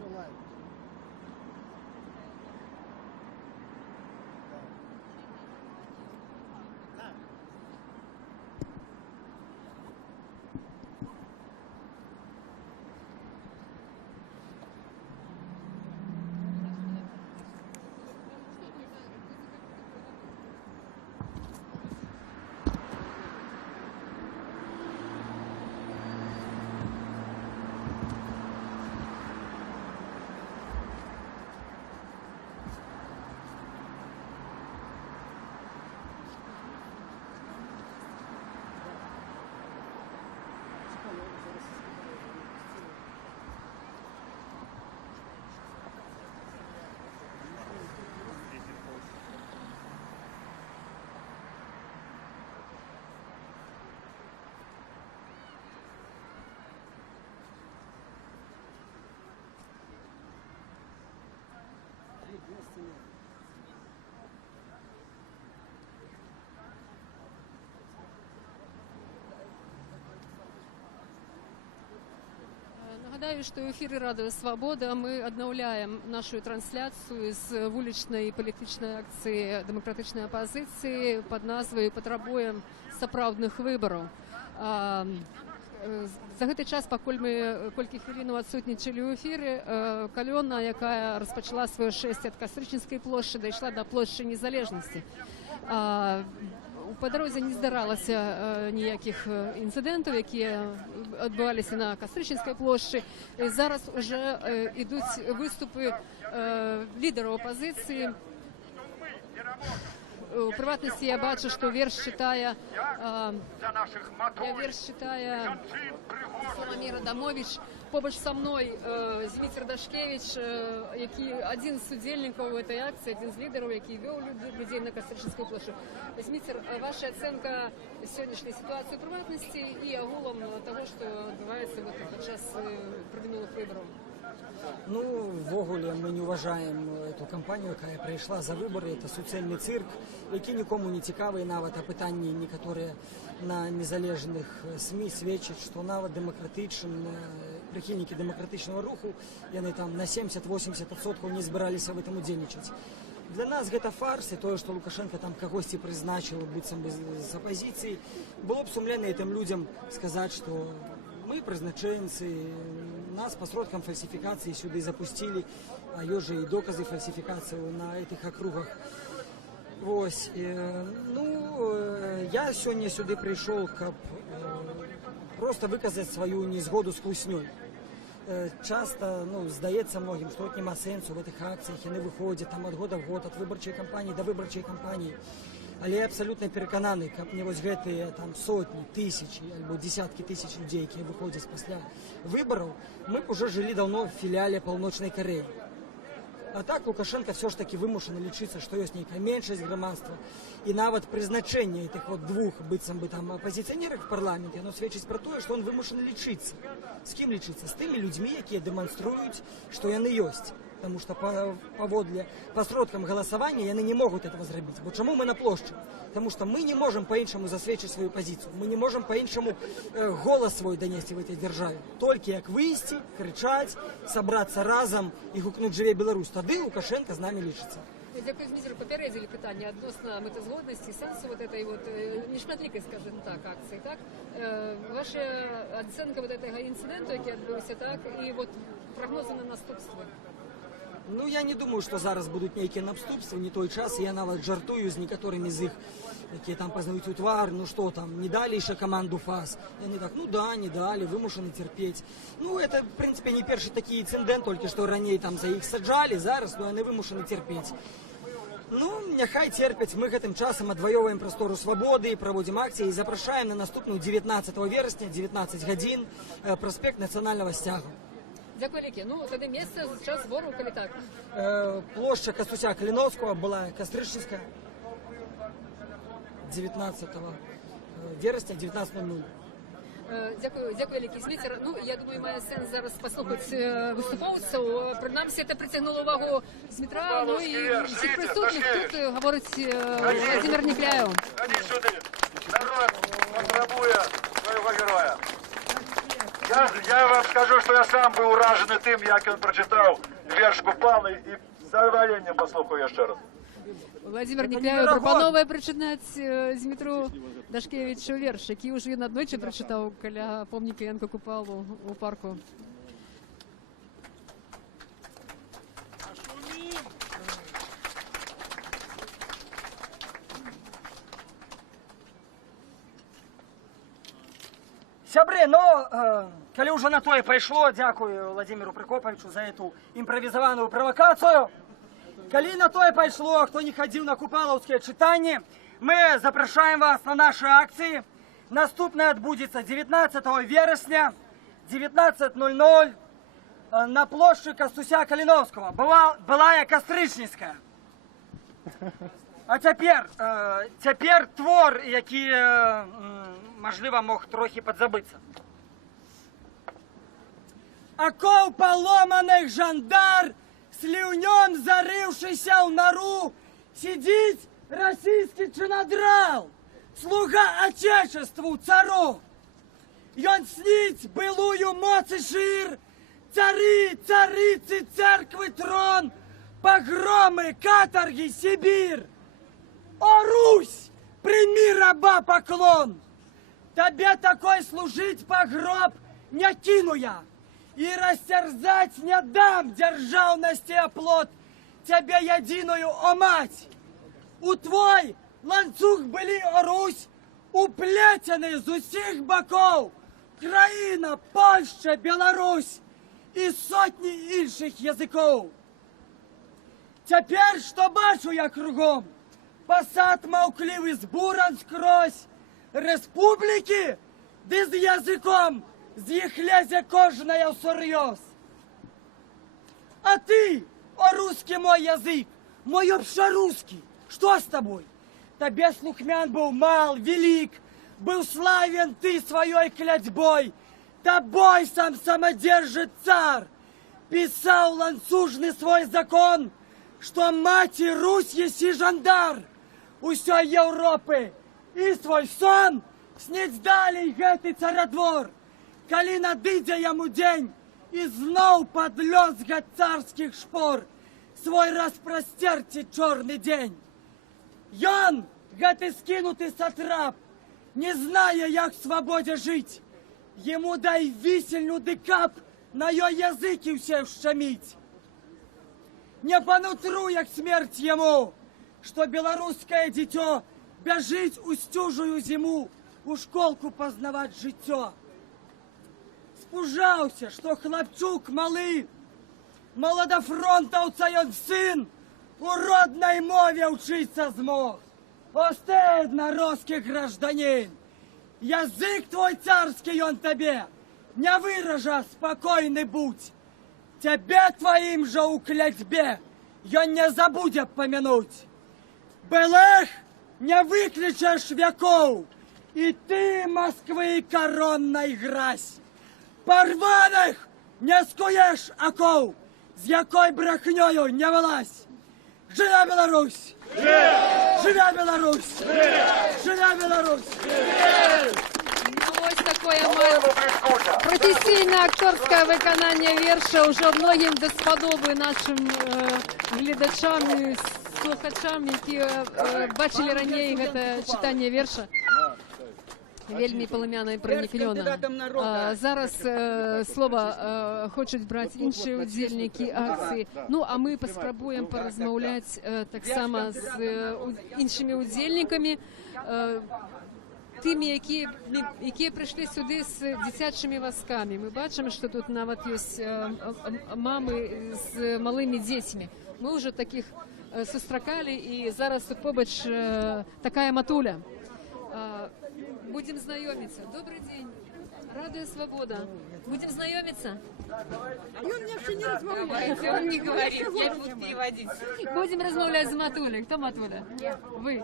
посылают. Нагадаю, что в ефірі Радіо Свобода ми відновляємо нашу трансляцію з вуличної політичної акції демократичної опозиції під назвою «Потребуємо сапраўдних виборів». За гэты час, пакуль мы колькі хвілінаў адсутнічалі ў эфіры, калёна, якая распачала сваё шэсце ад Кастрычніцкай плошчы, дайшла да плошчы Незалежнасці. Па дарозе не здаралася ніякіх інцыдэнтаў, якія адбываліся на Кастрычніцкай плошчы. Зараз уже ідуць выступы лідараў апазіцыі. У прыватнасці я бачу, што верш чытае Соломіра Дамович. Побач са мной Зміцер Дашкевич, які адзін з удзельнікаў гэтай акцыі, адзін з лідараў, які вёў людзей на Кастрычніцкую плошчу. Зміцер, ваша ацэнка сённяшняй сітуацыі ў прыватнасці і агулам таго, што адбываецца падчас правінулых выбараў? Ну, ввогуле, мы не уважаем эту кампанію, якая прыйшла за выборы. Это суцэльны цырк, які нікому не цікавы, нават апытанні некаторыя на незалежных СМІ сведчаць, што нават прыхільнікі дэмакратычнага руху, яны там на 70-80% не збіраліся в этом удзельнічаць. Для нас гэта фарс, і тое, што Лукашенко там кагосьці прызначыў быццам бы з апазіцыі, было б сумлена гэтым людзям сказаць, што мы прызначэнцы, нас посредством фальсификации сюда запустили, а ёсць жа і доказы фальсификации на этих округах. Вось, я сёння сюда пришел, каб просто выказать свою незгоду с хлуснёй. Часто, здаецца многим, что нема сэнсу в этих акциях, яны выходят там от года в год, от выборчай кампании до выборчай кампании. Але я абсолютно перакананы, каб не вось гэтыя там сотні, тысячи альбо десятки тысяч людей, якія выходзяць пасля выбораў, мы б уже жылі давно в філіале Паўночнай Карэі. А так Лукашенко все ж таки вымушаны лічыцца, што ёсць нейкая меншасць грамадства, і нават прызначэнне этих вот двух быццам бы там апозіцыянерак в парламенте, оно сведчыць пра тое, што он вымушаны лічыцца. З кім лічыцца? З тымі людзьмі, якія дэманструюць, што яны ёсць. Потому что по сродкам голосования яны не могут этого сделать. Вот чему мы на площади? Потому что мы не можем по-іншаму засведчить свою позицию. Мы не можем по-іншаму голос свой донести в этой державе. Только как выйти, кричать, собраться разом и гукнуть «Живе Беларусь», тогда Лукашенко с нами лічыцца. Дякую, Зміцер, папярэдзілі пытанне адносна мэтазгоднасці, сэнсу вот этой вот нешматлікай, скажем так, акцыі, так? Ваша ацэнка вот этого инцидента, які адбыўся, так, і вот прогнозы на наступствы? Ну, я не думаю, что зараз будут некие наступства, не той час, я нават жартую з некоторыми з іх, якія там познаюць у твар, ну что там, не дали еще команду ФАС? И они так, ну да, не дали, вымушаны терпеть. Ну, это, в принципе, не перший такий инцидент, только что ранее там за іх саджали, зараз, ну, они вымушаны терпеть. Ну, няхай терпяць, мы гэтым часам адваёваем прастору свабоды, праводзім акцыі і запрашаем на наступную 19 верасня, 19 гадзін, праспект нацыянальнага сцягу. Дякую, Лікі. Ну, тоді місце, час збору, коли так? Площа Костуся Калиновского была Кастрычніцкая 19 вересня, 19:00. Дякую, Лікі. Зміцер, ну, я думаю, має сенс зараз послухати виступовців. Принаймні, це притягнуло увагу Дмитра, ну і всіх присутніх. Тут говорить Владимир Некляєв. Ходи сюди. Народ потребує свого героя. Я вам скажу, что я сам был уражений тим, як він прочитав вірш Купали, і з задоволенням послухаю ще раз. Владимир Никляев пропановує прочитати Дмитру Дашкевичу вірш, який уже він однойчі прочитав каля помніка Янка Купалу у парку. Сябры, ну, калі ўжо на тое пайшло, дзякую Владимиру Прокоповичу за эту імправізаваную правакацыю. Калі на тое пайшло, хто не хадзіў на купалаўскія чытанні, мы запрашаем вас на наши акции. Наступная адбудзецца 19 верасня, 19:00 на плошчы Кастуся Каліновскага. Былая Кастрычніцкая. А цяпер твор, які, мажліва, мог трохі падзабыцца. Акоў паломаных жандар, сліўнём зарыўшыся ў нару, сидзіць расійскі чынадрал, слуга отечеству цару. Ён сніць былую моц і жыр, цары, царыцы, церквы, трон, погромы, каторги, Сибирь. О, Русь, прими раба поклон! Тебе такой служить погроб не кину я, и растерзать не дам державности оплот тебе единую, о мать! У твой ланцуг были, о Русь, уплетены з усіх боков країна, Польща, Беларусь і сотні інших язиков. Тепер, що бачу я кругом, посад мовкливий збуран скрозь, республіки, де з язиком, з їх лезе кожная всерйоз. А ты, о русский мой язык, мой общерусский, что с тобой? Тебе слухмян был мал, велик, был славен ты своей клятьбой, тобой сам самодержит царь, писал ланцужный свой закон, что мать и Русь еси жандар усей Европы, и свой сон снить далей гэты царадвор, калі надыдзе яму день, и знов под лёсга царских шпор свой распростерти черный день. Ён, гэты скинутый сатрап, не зная, як в свободе жить, ему дай висельну декап на ё языки все вщемить. Не по нутру, як смерть ему, что белорусское дитё бежить у стюжую зиму, у школку познавать житё. Спужаўся, что хлопчук малы, молодофронтовца ён сын, у родной мове учиться змог. О, стыдно, русский гражданин! Язык твой царский он тебе, не выража, спокойный будь. Тебе твоим же у клятьбе ён не забудет помянуть. Былых не выключишь веков, и ты Москвы коронной гразь. Порваных не скуешь оков, з якой брехнёю не вылазь. Живя Беларусь! Живя Беларусь! Живя Беларусь! Ось такое професійне акторське виконання вірша уже многим дасподоби нашим глядачам і слухачам, які бачили раніше це читання вірша. Вельмі полум'яно і проникновенно. Зараз слово хочуть брати інші удзельники акції. Ну, а ми поспробуємо порозмовляти так само з іншими удзельниками, тими, які прийшли сюди з дитячими візками. Ми бачимо, що тут навіть є мами з малими дітьми. Ми вже таких зустрічали, і зараз тут побач така матуля. Будем знакомиться. Добрый день. Радио Свобода. Будем знакомиться? И он мне вообще не размовляет. Он не говорит, я буду переводить. Будем размовлять з Матулей. Кто Матуля? Ви.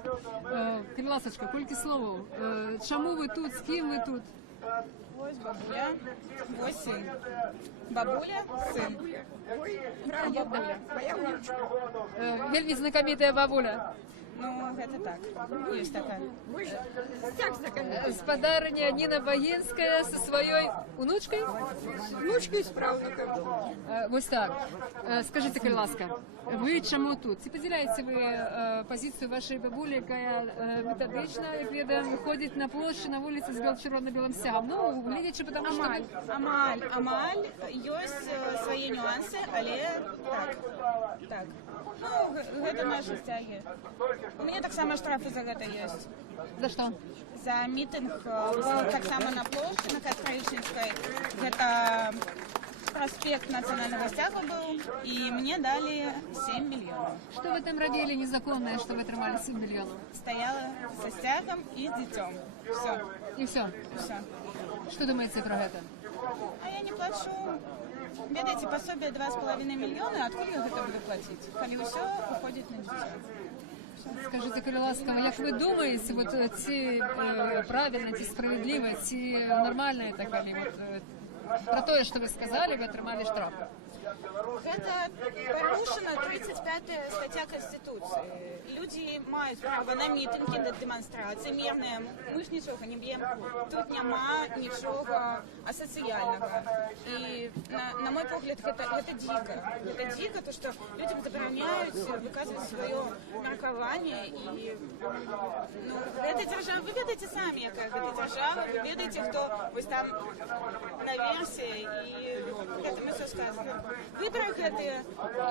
Ласочка, колькі словаў. Чаму ви тут? З ким ви тут? Ось бабуля, ось син. Бабуля, син. Бабуля, моя внучка. Вельмі знакомитая бабуля. Ну, гэта так. Ёсць такая. Спадарня Ніна Багінская со сваёй унучкой? Внучкой з правнуком. Вось так. Скажите, калі ласка, вы чаму тут? Ці падзяляеце вы пазіцыю вашай бабулі, якая метадычна, як ведаем, ходзіць на плошчы, на вуліцы з чырвона-белым сцягам? Ну, глядзячы, потому что... Амаль. Ёсць свае нюансы, але так. Ну, гэта нашы сцягі. У мяне таксама штрафы за гэта ёсць. За што? За мітынг таксама на плошчы, на Кастрычніцкай. Гэта проспект национального стяга был, и мне дали 7 миллионов. Что вы там робили незаконное, что вы отрывали 7 миллионов? Стояла со стягом и с детем. Все. И все? Все. Что думаете про это? А я не плачу. Ведаете, пособие 2,5 миллиона, откуда я это буду платить? Коли все уходит на детей. Скажите, калі ласкава, як ви думаєте, вот, ці правильно, ці справедливо, ці нормально это, калі вот, про тое, што вы сказали, вы атрымалі штраф? Гэта парушана 35-я статья Конституции. Люди маюць права на мітынгі, на дэманстрацыі мірныя. Мы ж нічога не б'ем. Тут няма нічога асацыяльнага. І, на мой погляд, гэта дзіка. Гэта дзіка, то, што людям забараняюць выказваць сваё меркаванне. І, ну, гэта дзяржава, вы ведаеце самі, якая гэта дзяржава, вы ведаеце, хто вось там наверсе, і гэта мы все сказано. Выборы гэтыя,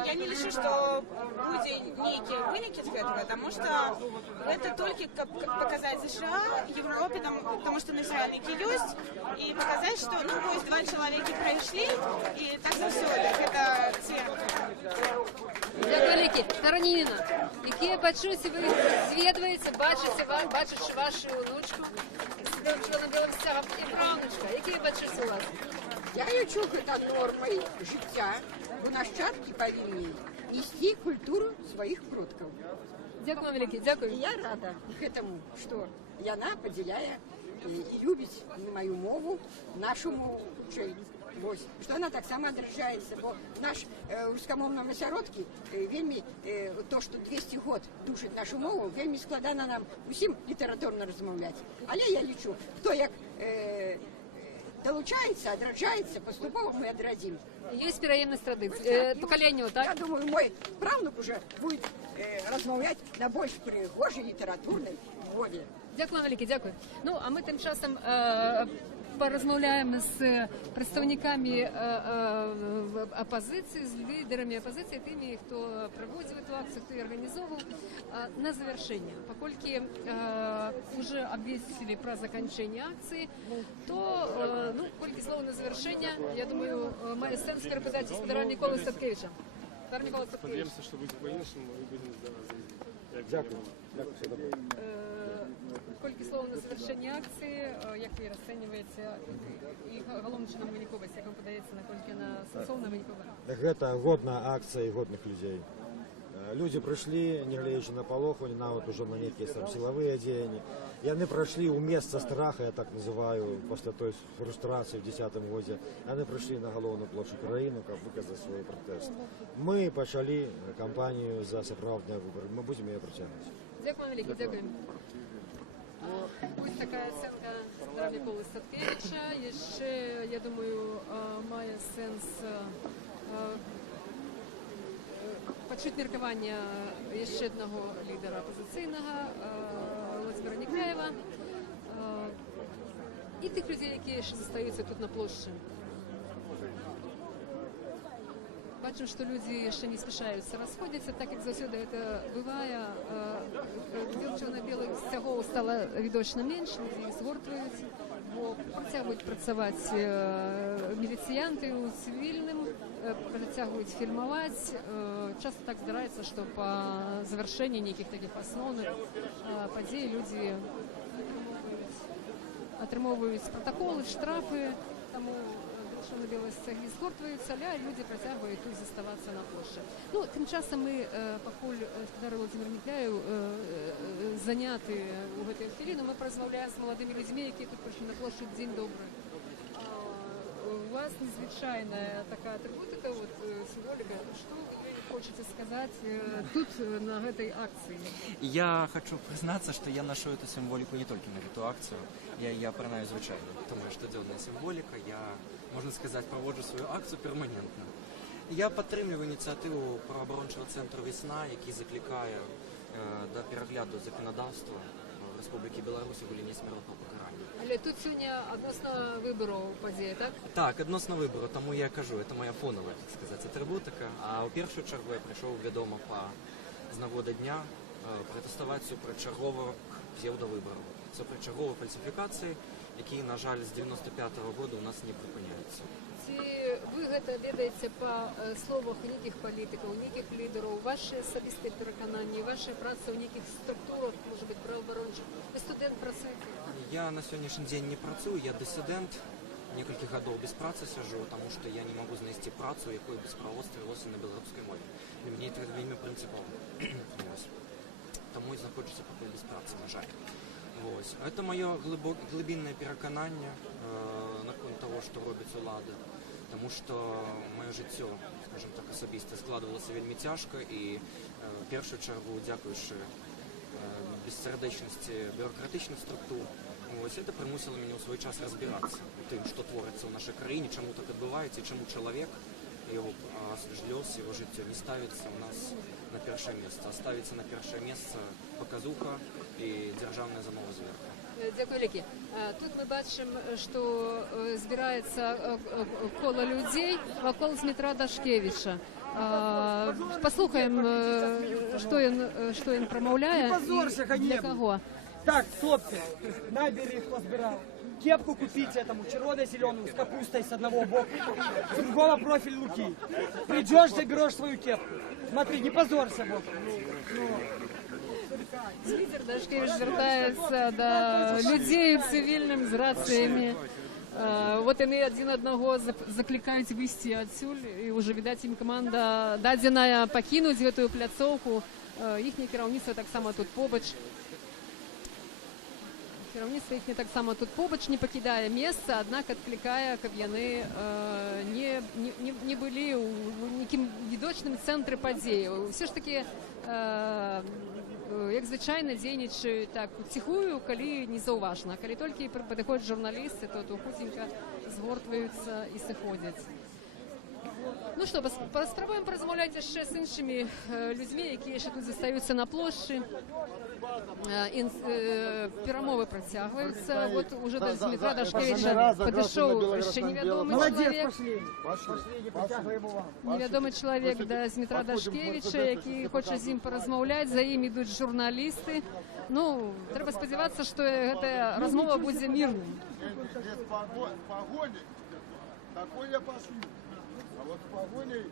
я не лічу, што будзе нейкія вынікі з гэтага, таму што гэта толькі каб паказаць США, Европе, таму што насельнікі ёсць, і паказаць, што ну вось два чалавекі прайшлі, і так заўсёды гэта церква. Дякую вялікі. Тараніна, якія пачуцці вы зведваеце, бачачы вашу унучку з чорно-белым сцягам і праўнучка? Якія пачуцці у вас? Я лічу гэта нормай жыцця, бо нашчадкі павінны несці культуру сваіх продкаў. Дзякую вялікі, дзякую. І я рада гэтаму, што яна падзяляе і любіць маю мову, нашу мову, вось, што яна таксама адраджаецца, бо наш рускамоўным асяродкі вельмі, то, што 200 год душыць нашу мову, вельмі складана нам усім літаратурна размаўляць. Але я лічу, хто як долучается, отраджается, поступово мы отрадим. Есть пераемность традиций, поколению, так? Я думаю, мой правнук уже будет размовлять на больш пригожей литературной мове. Дякую велике, дякую. Ну, а мы тем часом поразмовляем с представниками оппозиции, с лидерами оппозиции, теми, кто проводит эту акцию, кто ее организовывал. На завершение, покольки уже обвестили про заканчение акции, то, ну, кольки слова на завершение, я думаю, маю сенс перепитати Федора Миколи Статкевича. Федор Микола Статкевич. Сподіваємося, що буде по-іншому і будемо зараз. Дякую. Дякую, все добре. Колькі слов на завершення акції, як ви розцінюєте, і головне чином виніковість, як вам подається, наколькі на сенсовна винікова? Гэта годная акція і годных людей. Люди прыйшлі, не гледзячы на палоху, нават уже на нейкія там сілавыя дзеянні. Яны прайшлі ў месца страха, я так называю, пасля той фрустрацыі в 10-м годзе. Яны прыйшлі на галоўную плошчу краіны, каб выказаць свой пратэст. Мы пачалі кампанію за сапраўдныя выбары. Мы будзем яе працягваць. Дякую вялікі, дякуем. Ось така оценка Федора Миколи Статкевича. Яшчэ, я думаю, мае сэнс пачуць меркаванне яшчэ аднаго лідара апозіцыйнага Владзіміра Некляева і тых людзей, якія яшчэ застаюцца тут на плошчы. Бачым, што людзі яшчэ не спяшаюцца, расходзяцца, так як заўсёды гэта бывае. Чорна-белых сцягоў стала відочна менш, людзі згортваюць, бо працягваюць працаваць міліцыянты ў цывільным, працягваюць фільмаваць. Часта так здараецца, што па завяршэнні нейкіх такіх асноўных падзей людзі атрымоўваюць пратаколы, штрафы, таму чорно-белые сцяги згортваюцца, але людзі працягваюць тут заставацца на плошчы. Ну, тым часам мы, пакуль Федор Владзімір Некляеў заняты ў гэтую хвіліну, мы размаўляем з маладымі людзьмі, якія тут прыйшлі на плошчу. Дзень добры. вас незвычайная такая атрибутика, вот, символика. Что вы хочете сказать тут, на этой акции? Я хочу признаться, что я ношу эту символику не только на эту акцию, я пронаю звичайно, тому штоденная символика, я, можна сказати, проводжу свою акцію перманентно. Я підтримую ініціативу правооборончого центру «Весна», який закликає до перегляду законодавства Республіки Білорусь у галині смертного покарання. Але тут сьогодні відносно вибору подія, так? Так, відносно вибору, тому я кажу, це моя фонова, так сказати, атрибутика. А у першу чергу я прийшов, відомо, з нагоди дня протестувати супроти чергових псевдовиборів, супроти чергової фальсифікації, які, на жаль, з 95-го року у нас не припиняються. Ці ви гэта ведаеце па словах нейкіх палітыкаў, нейкіх лідараў, ваши асабістыя перакананні, ваша праца ў нейкіх структурах, можа быць, праваабарончых. Вы студэнт працуеце? Я на сённяшні дзень не працую, я дысідэнт, некалькі гадоў без працы сяджу, таму што я не магу знайсці працу, якой бы справодства вялося на беларускай мове. І мне гэта вельмі прынцыпова. Таму і знаходжуся пакуль без працы, на жаль. Это маё глыбіннае перакананне наконт того, што робіць улада. Тому що моє життя, скажімо так, особисто складувалося вельми тяжко і в першу чергу, дякуючи безсердечності бюрократичних структур, ось це примусило мене у свій час розбиратися тим, що твориться в нашій країні, чому так відбувається і чому чоловік, його лёс, його життя не ставиться у нас на перше місце, а ставиться на перше місце показуха і державна замова зверху. Дякую, Лекі. Тут мы бачым, што збіраецца кола людзей вакол Дмітра Дашкевіча. Паслухаем, што ён прамаўляе і для каго. Так, хлопцы, набери, кто сбирал. Кепку купите этому, червоно-зеленую, с капустой с одного бока, с другого профиль луки. Придешь, заберешь свою кепку. Смотри, не позорься, Бог. Дмитр Дашкевич звертаецца да людзей цывільным з рацыямі. Вот яны адзін аднаго заклікаюць выйсці адсюль, і ўжо, відаць, ім каманда дадзеная пакінуць гэтую пляцоўку. Іхняе кіраўніцтва таксама тут побач. Кіраўніцтва іхняе таксама тут побач не пакідае месца, аднак адклікае, каб яны не былі ў нейкім відочным цэнтры падзеяў. Все ж такі, як звычайна, дзейнічаюць так ціхую, калі незаўважна. Калі толькі падыходзяць журналісты, то хутенька згортваюцца і сыходзяць. Ну што, паспрабуем паразмаўляць яшчэ з іншымі людзьмі, якія яшчэ тут застаюцца на плошчы. Перамовы працягваюцца. Вот уже до Дмітра Дашкевіча падышоў яшчэ невядомы чалавек. Невядомы чалавек да Дмітра Дашкевіча, які хоча з ім паразмаўляць, за ім ідуць журналісты. Ну, трэба спадзявацца, што гэтая размова будзе мірным. Такой я пошлю. А вот с погоней...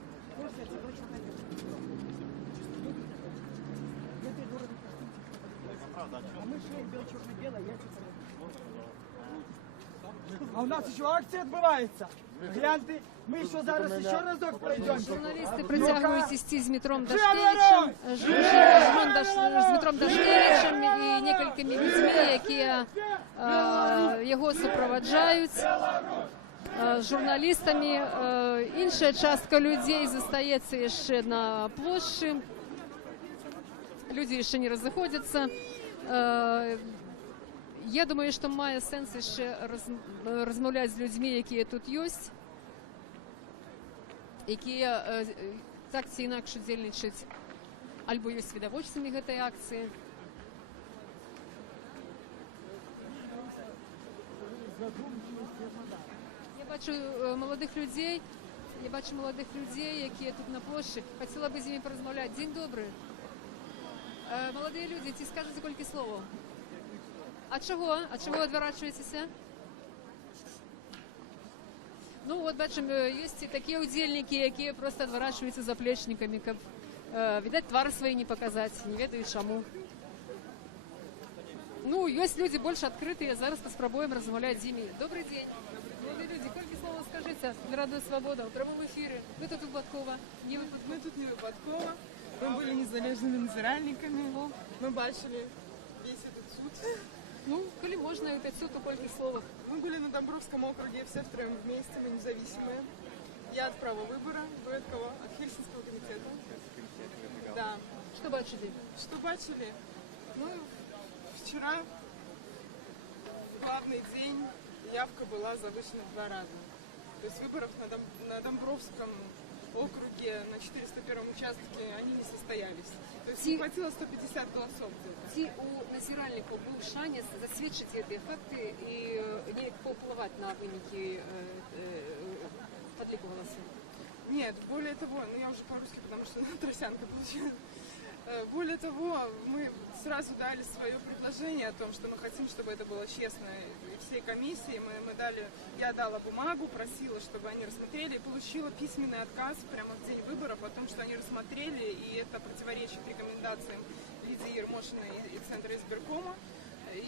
А у нас еще акция отбывается. Гляньте, мы еще зараз еще разок пройдем. Журналисты працягваюць ісці з Дмітром Дашкевічем, з Дмітром Дашкевічем і некалькімі людзьмі, якія яго суправаджаюць. Журналістамі. Іншая частка людзей застаецца яшчэ на плошчы. Людзі яшчэ не разыходзяцца. Я думаю, што мае сэнс яшчэ размаўляць з людзьмі, якія тут ёсць, якія так ці інакш удзельнічаюць альбо ёсць відавочцамі гэтай акцыі. Я бачу маладых людзей, якія тут на плошчы. Хацела бы з імі паразмаўляць. Дзень добры. Маладыя людзі, ці скажаце колькі словаў? А чаго? А чаго адварачваецеся? Ну, вот бачым, ёсць такія ўдзельнікі, якія проста адварачваюцца заплечнікамі, каб, відаць, твары свае не паказаць, не ведаю чаму. Ну, ёсць людзі больш адкрытыя, зараз паспрабуем размаўляць з імі. Добрый дзень. Молодые люди, колькі словаў скажыце для Радыё Свабода ў прамым эфіры? Вы тут выпадкова? Не выпадкова? Мы тут не выпадкова. Мы были незалежными надзиральниками. Мы бачили весь этот суд. Ну, коли можна. Можна у 500 у кількох словах? Мы были на Домбровском округе все втроем вместе, мы независимые. Я от права выбора, вы от кого? От Хельсинского комитета. Да. Что бачили? Что бачили? Ну, вчера главный день, явка была завышена в 2 раза. То есть выборов на Домбровском округе на 401 участке они не состоялись. То есть не хватило 150 голосов. Ці у назиральників був шанс засвідчити ці факти і не повпливати на виники подліку голосів. Нет, более того, ну я уже по-русски, потому что тросянка получилась. Более того, мы сразу дали свое предложение о том, что мы хотим, чтобы это было честно. И всей комиссии я дала бумагу, просила, чтобы они рассмотрели, и получила письменный отказ прямо в день выборов о том, что они рассмотрели, и это противоречит рекомендациям Лидии Ермошиной и Центра избиркома. И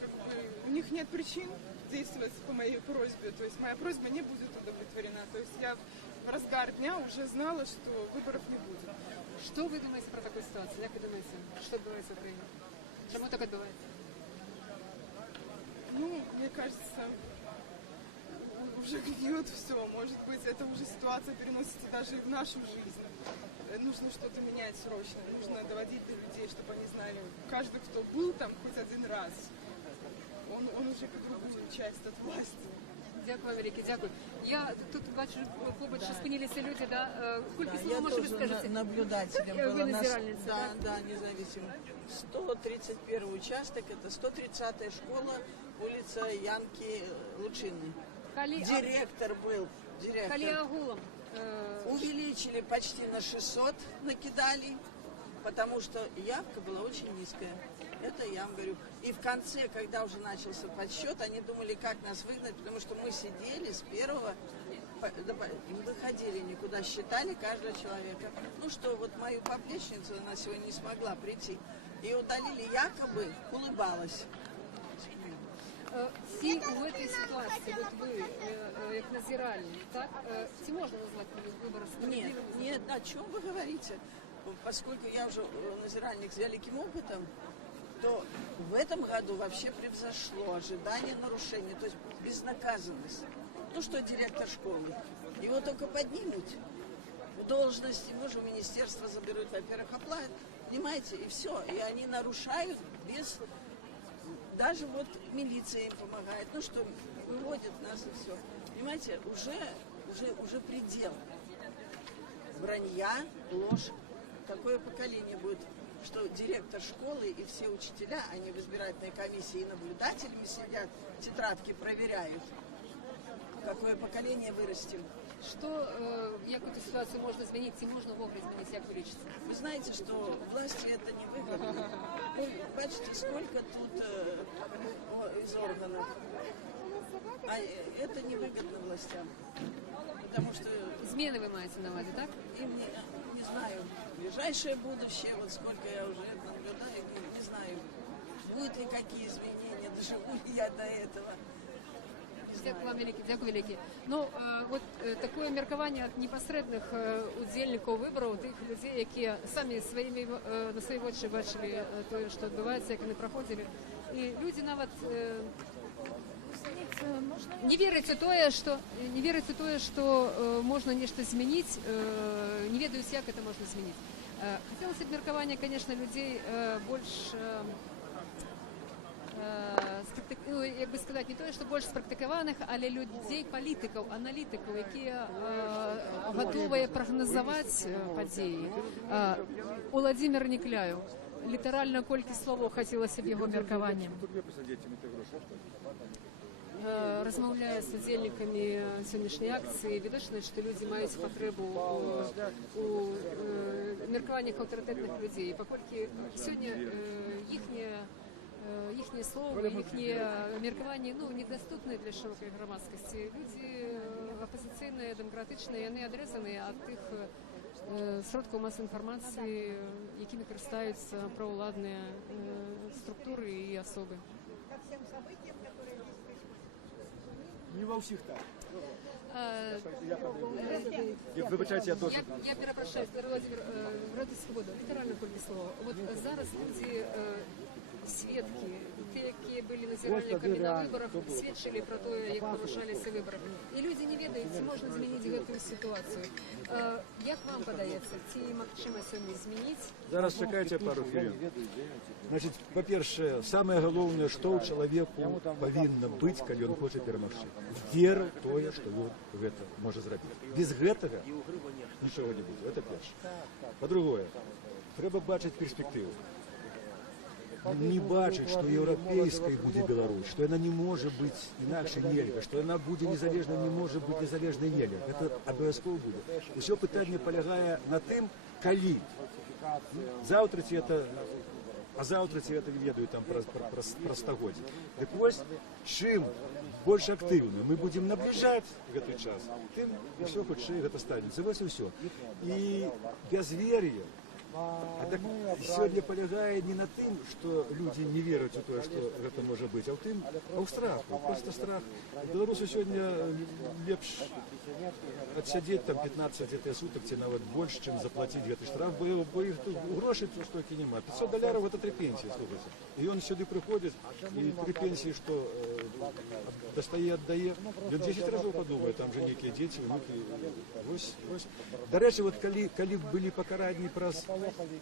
как бы, у них нет причин действовать по моей просьбе, то есть моя просьба не будет удовлетворена. То есть я в разгар дня уже знала, что выборов не будет. Что вы думаете про такую ситуацию? Как вы думаете, что отбывается в Украине? Чему так отбывается? Ну, мне кажется, уже гниет все. Может быть, эта уже ситуация переносится даже и в нашу жизнь. Нужно что-то менять срочно. Нужно доводить до людей, чтобы они знали. Каждый, кто был там хоть один раз, он уже по другую часть от власти. Дякую, велике, дякую. Я тут бачу, побач, що спинилися люди, да? Скільки слова, може, ви скажете? Наблюдателем Вы была назиральница, да? Да, независимо. 131 участок, это 130-я школа, улица Янки Лучины. Директор был. Калиагулом. Увеличили почти на 600, накидали, потому что явка была очень низкая. Это я вам говорю. И в конце, когда уже начался подсчет, они думали, как нас выгнать, потому что мы сидели с первого, не выходили никуда, считали каждого человека. Ну что, вот мою поплечницу, она сегодня не смогла прийти. И удалили, якобы улыбалась. Ці у этой ситуации, вот вы, как назиральный, так? Ці можно назвать выборы справедливыми? Нет, о чем вы говорите? Поскольку я уже назиральник с великим опытом, то в этом году вообще превзошло ожидание нарушений, то есть безнаказанность. Ну что директор школы? Его только поднимут в должности, может, министерство заберут, во-первых, оплатят, понимаете, и все. И они нарушают без... Даже вот милиция им помогает. Ну что, выводят нас и все. Понимаете, уже предел. Вранья, ложь. Такое поколение будет, что директор школы и все учителя, они в избирательной комиссии и наблюдателями сидят, тетрадки проверяют. Какое поколение вырастим. Что, як эту ситуацию можно изменить, и можно вовремя изменить, як вы лечите? Вы знаете, что власти это не выгодно. Бачите, сколько тут из органов. А это не выгодно властям. Потому что... Змены вы маете на увазі, так? Им не знаю. В ближайшее будущее, вот сколько я уже наблюдаю, не знаю, будут ли какие изменения, доживу ли я до этого. Дякую вам велике, дякую велике. Ну, от таке міркування непосередніх удільників виборів, тих людей, які самі на свої очі бачили те, що відбувається, як вони проходили. І люди навіть не вірять у те, що можна нечто змінити, не ведають, як це можна змінити. Хотілося б міркування, звісно, людей більш... як би сказати, не то, що більш спрактикованих, але людей, політиків, аналітиків, які готові прогнозувати події. Володимир Некляєв. Літерально кілька слов хотілося б його міркуванням. Розмовляю з удільниками сьогоднішньої акції, відчуваю, що люди мають потребу у міркуваннях авторитетних людей. Оскільки сьогодні їхнє слово, їхні міркування недоступні для широкої громадськості. Люди опозиційні, демократичні, вони відрізані від тих сродків масової інформації, якими користуються провладні структури і особи. Не во всіх так. Вибачайте, я перепрошую, Володимир, вроде свобода, літерально кілька слова. От зараз люди, свідки, те, якія былі назіральнікамі на выбарах, сведчылі пра тое, як парушаліся выбары. І людзі не ведаюць, ці можна змяніць гэтую сітуацыю. Як вам падаецца, ці магчыма сёння змяніць? Зараз чакайце пару хвілін. Значит, па-першае, самае галоўнае, што ў чалавеку павінна быць, калі ён хоча перамагчы. Вера ў тое, што ён гэта можа зрабіць. Без гэтага нічога не будзе. Гэта першае. Па-другое, трэба бачыць перспектыву. Не бачыць, што еўрапейскай будзе Беларусь, што яна не можа быць інакшай нельга, што яна будзе незалежнай, не можа быць незалежнай нельга. Гэта абавязкова будзе. Усё пытанне палягае на тым, калі. Заўтра ці это, а заўтра ці это не ведаю там праз стагоддзі. Дык вось, чым больш актыўна мы будзем набліжаць гэты час, тым усё хутчэй гэта станецца. Вось і ўсё. І бязвер'е так сёння палягае не на тым, што людзі не вераць у тое, што гэта можа быць, а ў тым, а ў страху. Проста страх. Беларусу сёння лепш адсядзець там 15 сутак ці нават больш, чым заплаціць гэты штраф, бо іх грошай столькі няма. $500 гэта 3 пенсіі, слухайце. І ён сюды прыходзіць, і 3 пенсіі, што дастае, аддае, ён 10 разоў падумае, там жа нейкія дзеці, внукі. Вось. Дарэчы, вот калі былі пакаранні праз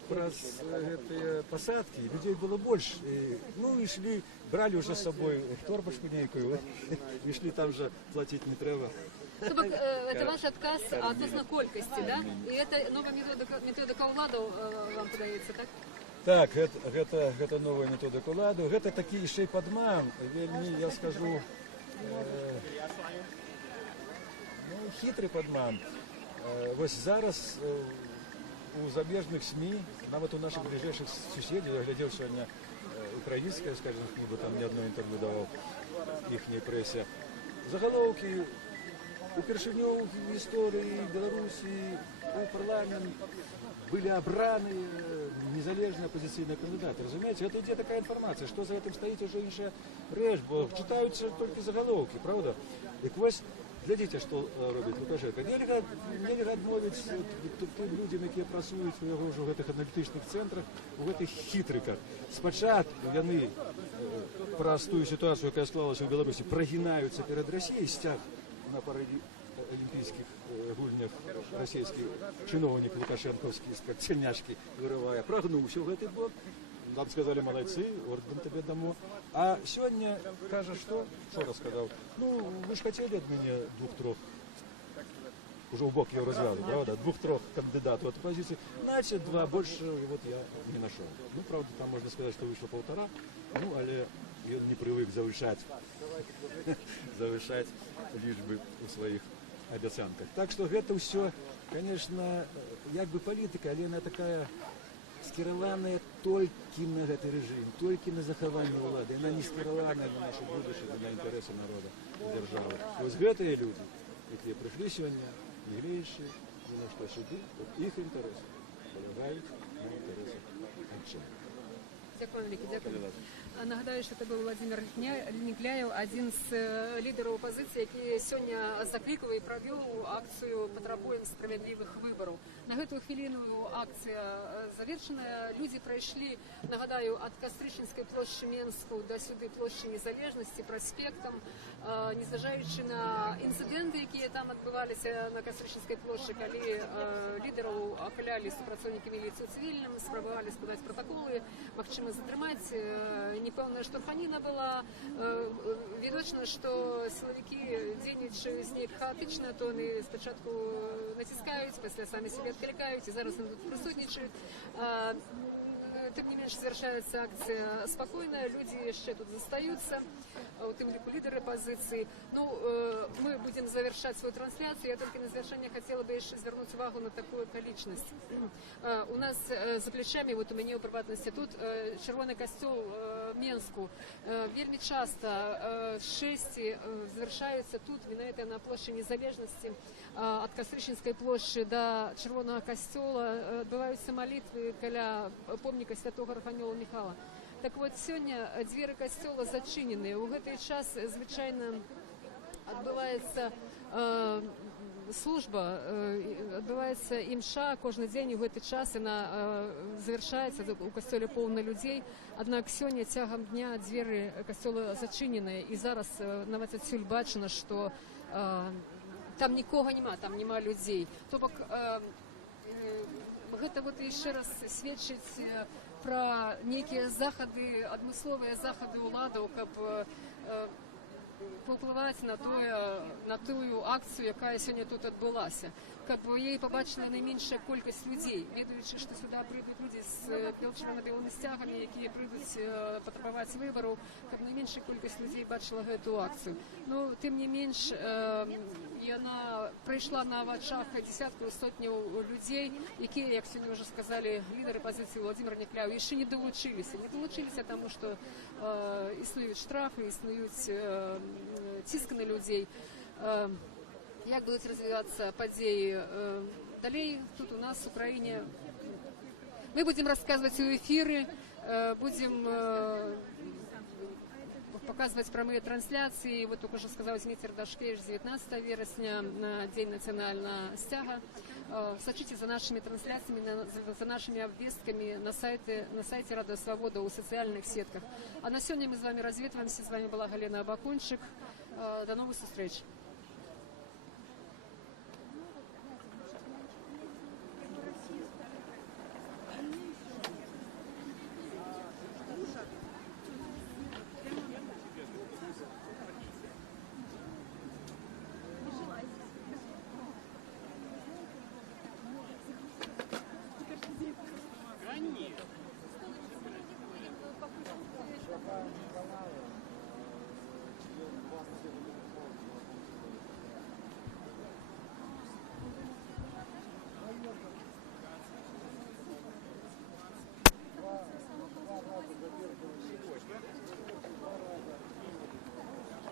гэтыя пасадкі, людзей было больш. Ну, ішлі, бралі ўжо з сабой торбачку нейкую, ішлі, там жа плаціць не трэба. То бок, это ваш адказ адносна колькасці, да? І это новая методика ўладаў, вам падаецца, так? Так, гэта новая методика ўладаў. Гэта такі яшчэ падман, вельмі, я скажу, хітры падман. Вось зараз у замежных СМИ, нават у наших ближайших суседей, я глядел сегодня украинское, скажем, книгу, там ни одно интервью давал ихней прессе, заголовки упершыню в истории Беларуси у парламент были обраны незалежные оппозиционные кандидаты. Разумеете, это идет такая информация, что за этим стоит уже инша речь, бо читаются только заголовки, правда? И вось глядите, что робит Лукашенко. Нельга адмовіць тым людзям, якія працуюць у яго ўжо гэтых аналітычных цэнтрах, у гэтых хітрыках. Спачатку яны праз тую сітуацыю, якая склалася ў Беларусі, прагінаюцца перад Расіяй, сцяг на паралімпійскіх гульнях расійскі чыноўнік Лукашэнкаўскі з цяльняшкі вырывае, прагнуўся ў гэты бок. Нам сказали, молодцы, орден тебе дамо. А сёння кажа, что рассказал? Ну, вы ж хотели от меня 2-3, уже в бок я развязал, правда, 2-3 кандидатов от оппозиции. Значит, 2, больше вот я не нашел. Ну, правда, там можно сказать, что вышло 1,5, ну, але он не привык завышать лишь бы у своих обяцанках. Так что это все, конечно, як бы политика, але она такая скіраваная толькі на гэты рэжым, толькі на захаванне ўлады. Яна не скіраваная на нашу будучыню, на інтарэсы народа і дзяржавы. Вось гэтыя людзі, якія прыйшлі сёння, не гледзячы ні на што сюды, іх інтарэсы палягаюць на інтарэсах анчан. Дякую вялікі, дякую. Нагадаю, що це був Владимир Некляєв, один з лідерів опозиції, який сьогодні закликав і провів акцію «Потребуємо справедливих виборів». На эту хвилину акция завершена. Люди пройшли, нагадаю, от Костричинской площади Менську до сюди площі Незалежності, проспектом, незважаючи на інциденти, які там відбувалися на Костричинской площі, коли лідерів опиляли співпрацівники міліції цивільним, спробували складати протоколи, магчыма затрымаць, непэўная штурханіна была, відочна, што сілавікі дзейнічаюць неяк хаатычна, то яны спачатку націскаюць, пасля самі себе адклікаюць, і зараз яны тут прысутнічаюць. Тым не менш, завершается акция спокойно, люди еще тут застаются, у тем лику лидеры оппозиции. Ну, мы будем завершать свою трансляцию. Я только на завершение хотела бы еще звернуть увагу на такую околичность. У нас за плечами, вот у меня у приватности тут, Червоний костел Менску. Вельми часто шести завершаются тут, винаете на площади Незалежности, от Костричинской площади до Червоного костела отбываются молитвы каля помника святого Архангела Михала. Так вот, сегодня двери костела зачинены. У гэты час, звычайно, отбывается служба, адбываецца імша кожны дзень у гэты час, яна завяршаецца, у касцёле поўна людзей, аднак сёння цягам дня дзверы касцёла зачыненыя, і зараз нават адсюль бачна, што там нікога няма, там няма людзей. То бок гэта вот яшчэ раз сведчыць пра нейкія захады, адмысловыя захады ўладаў, каб паўплываць на тую акцыю, якая сёння тут адбылася. Каб яе пабачыла найменшая колькасць людзей, ведаючы, што сюды прыйдуць людзі з чырвона-белымі сцягамі, якія прыйдуць патрабаваць выбараў, каб найменшая колькасць людзей бачыла гэту акцыю. Ну, тым не менш, яна прайшла на вачах дзесяткаў, сотняў людзей, якія, як сёння ўжо сказалі лідары пазіцыі Владзімір Някляў, яшчэ не далучыліся. Не далучыліся, таму што існуюць штрафы, існуюць ціск на людзей. Як будуць развівацца падзеі далей тут у нас у краіне. Мы будзем расказваць у эфіры, будзем показывать прямые трансляции. Вот только что сказал Дмитрий Дашкевич, 19 вересня, на День национального стяга. Сочите за нашими трансляциями, за нашими обвестками на сайте Радио Свобода, у социальных сетках. А на сегодня мы с вами развитываемся. С вами была Галина Абакунчик. До новых встреч.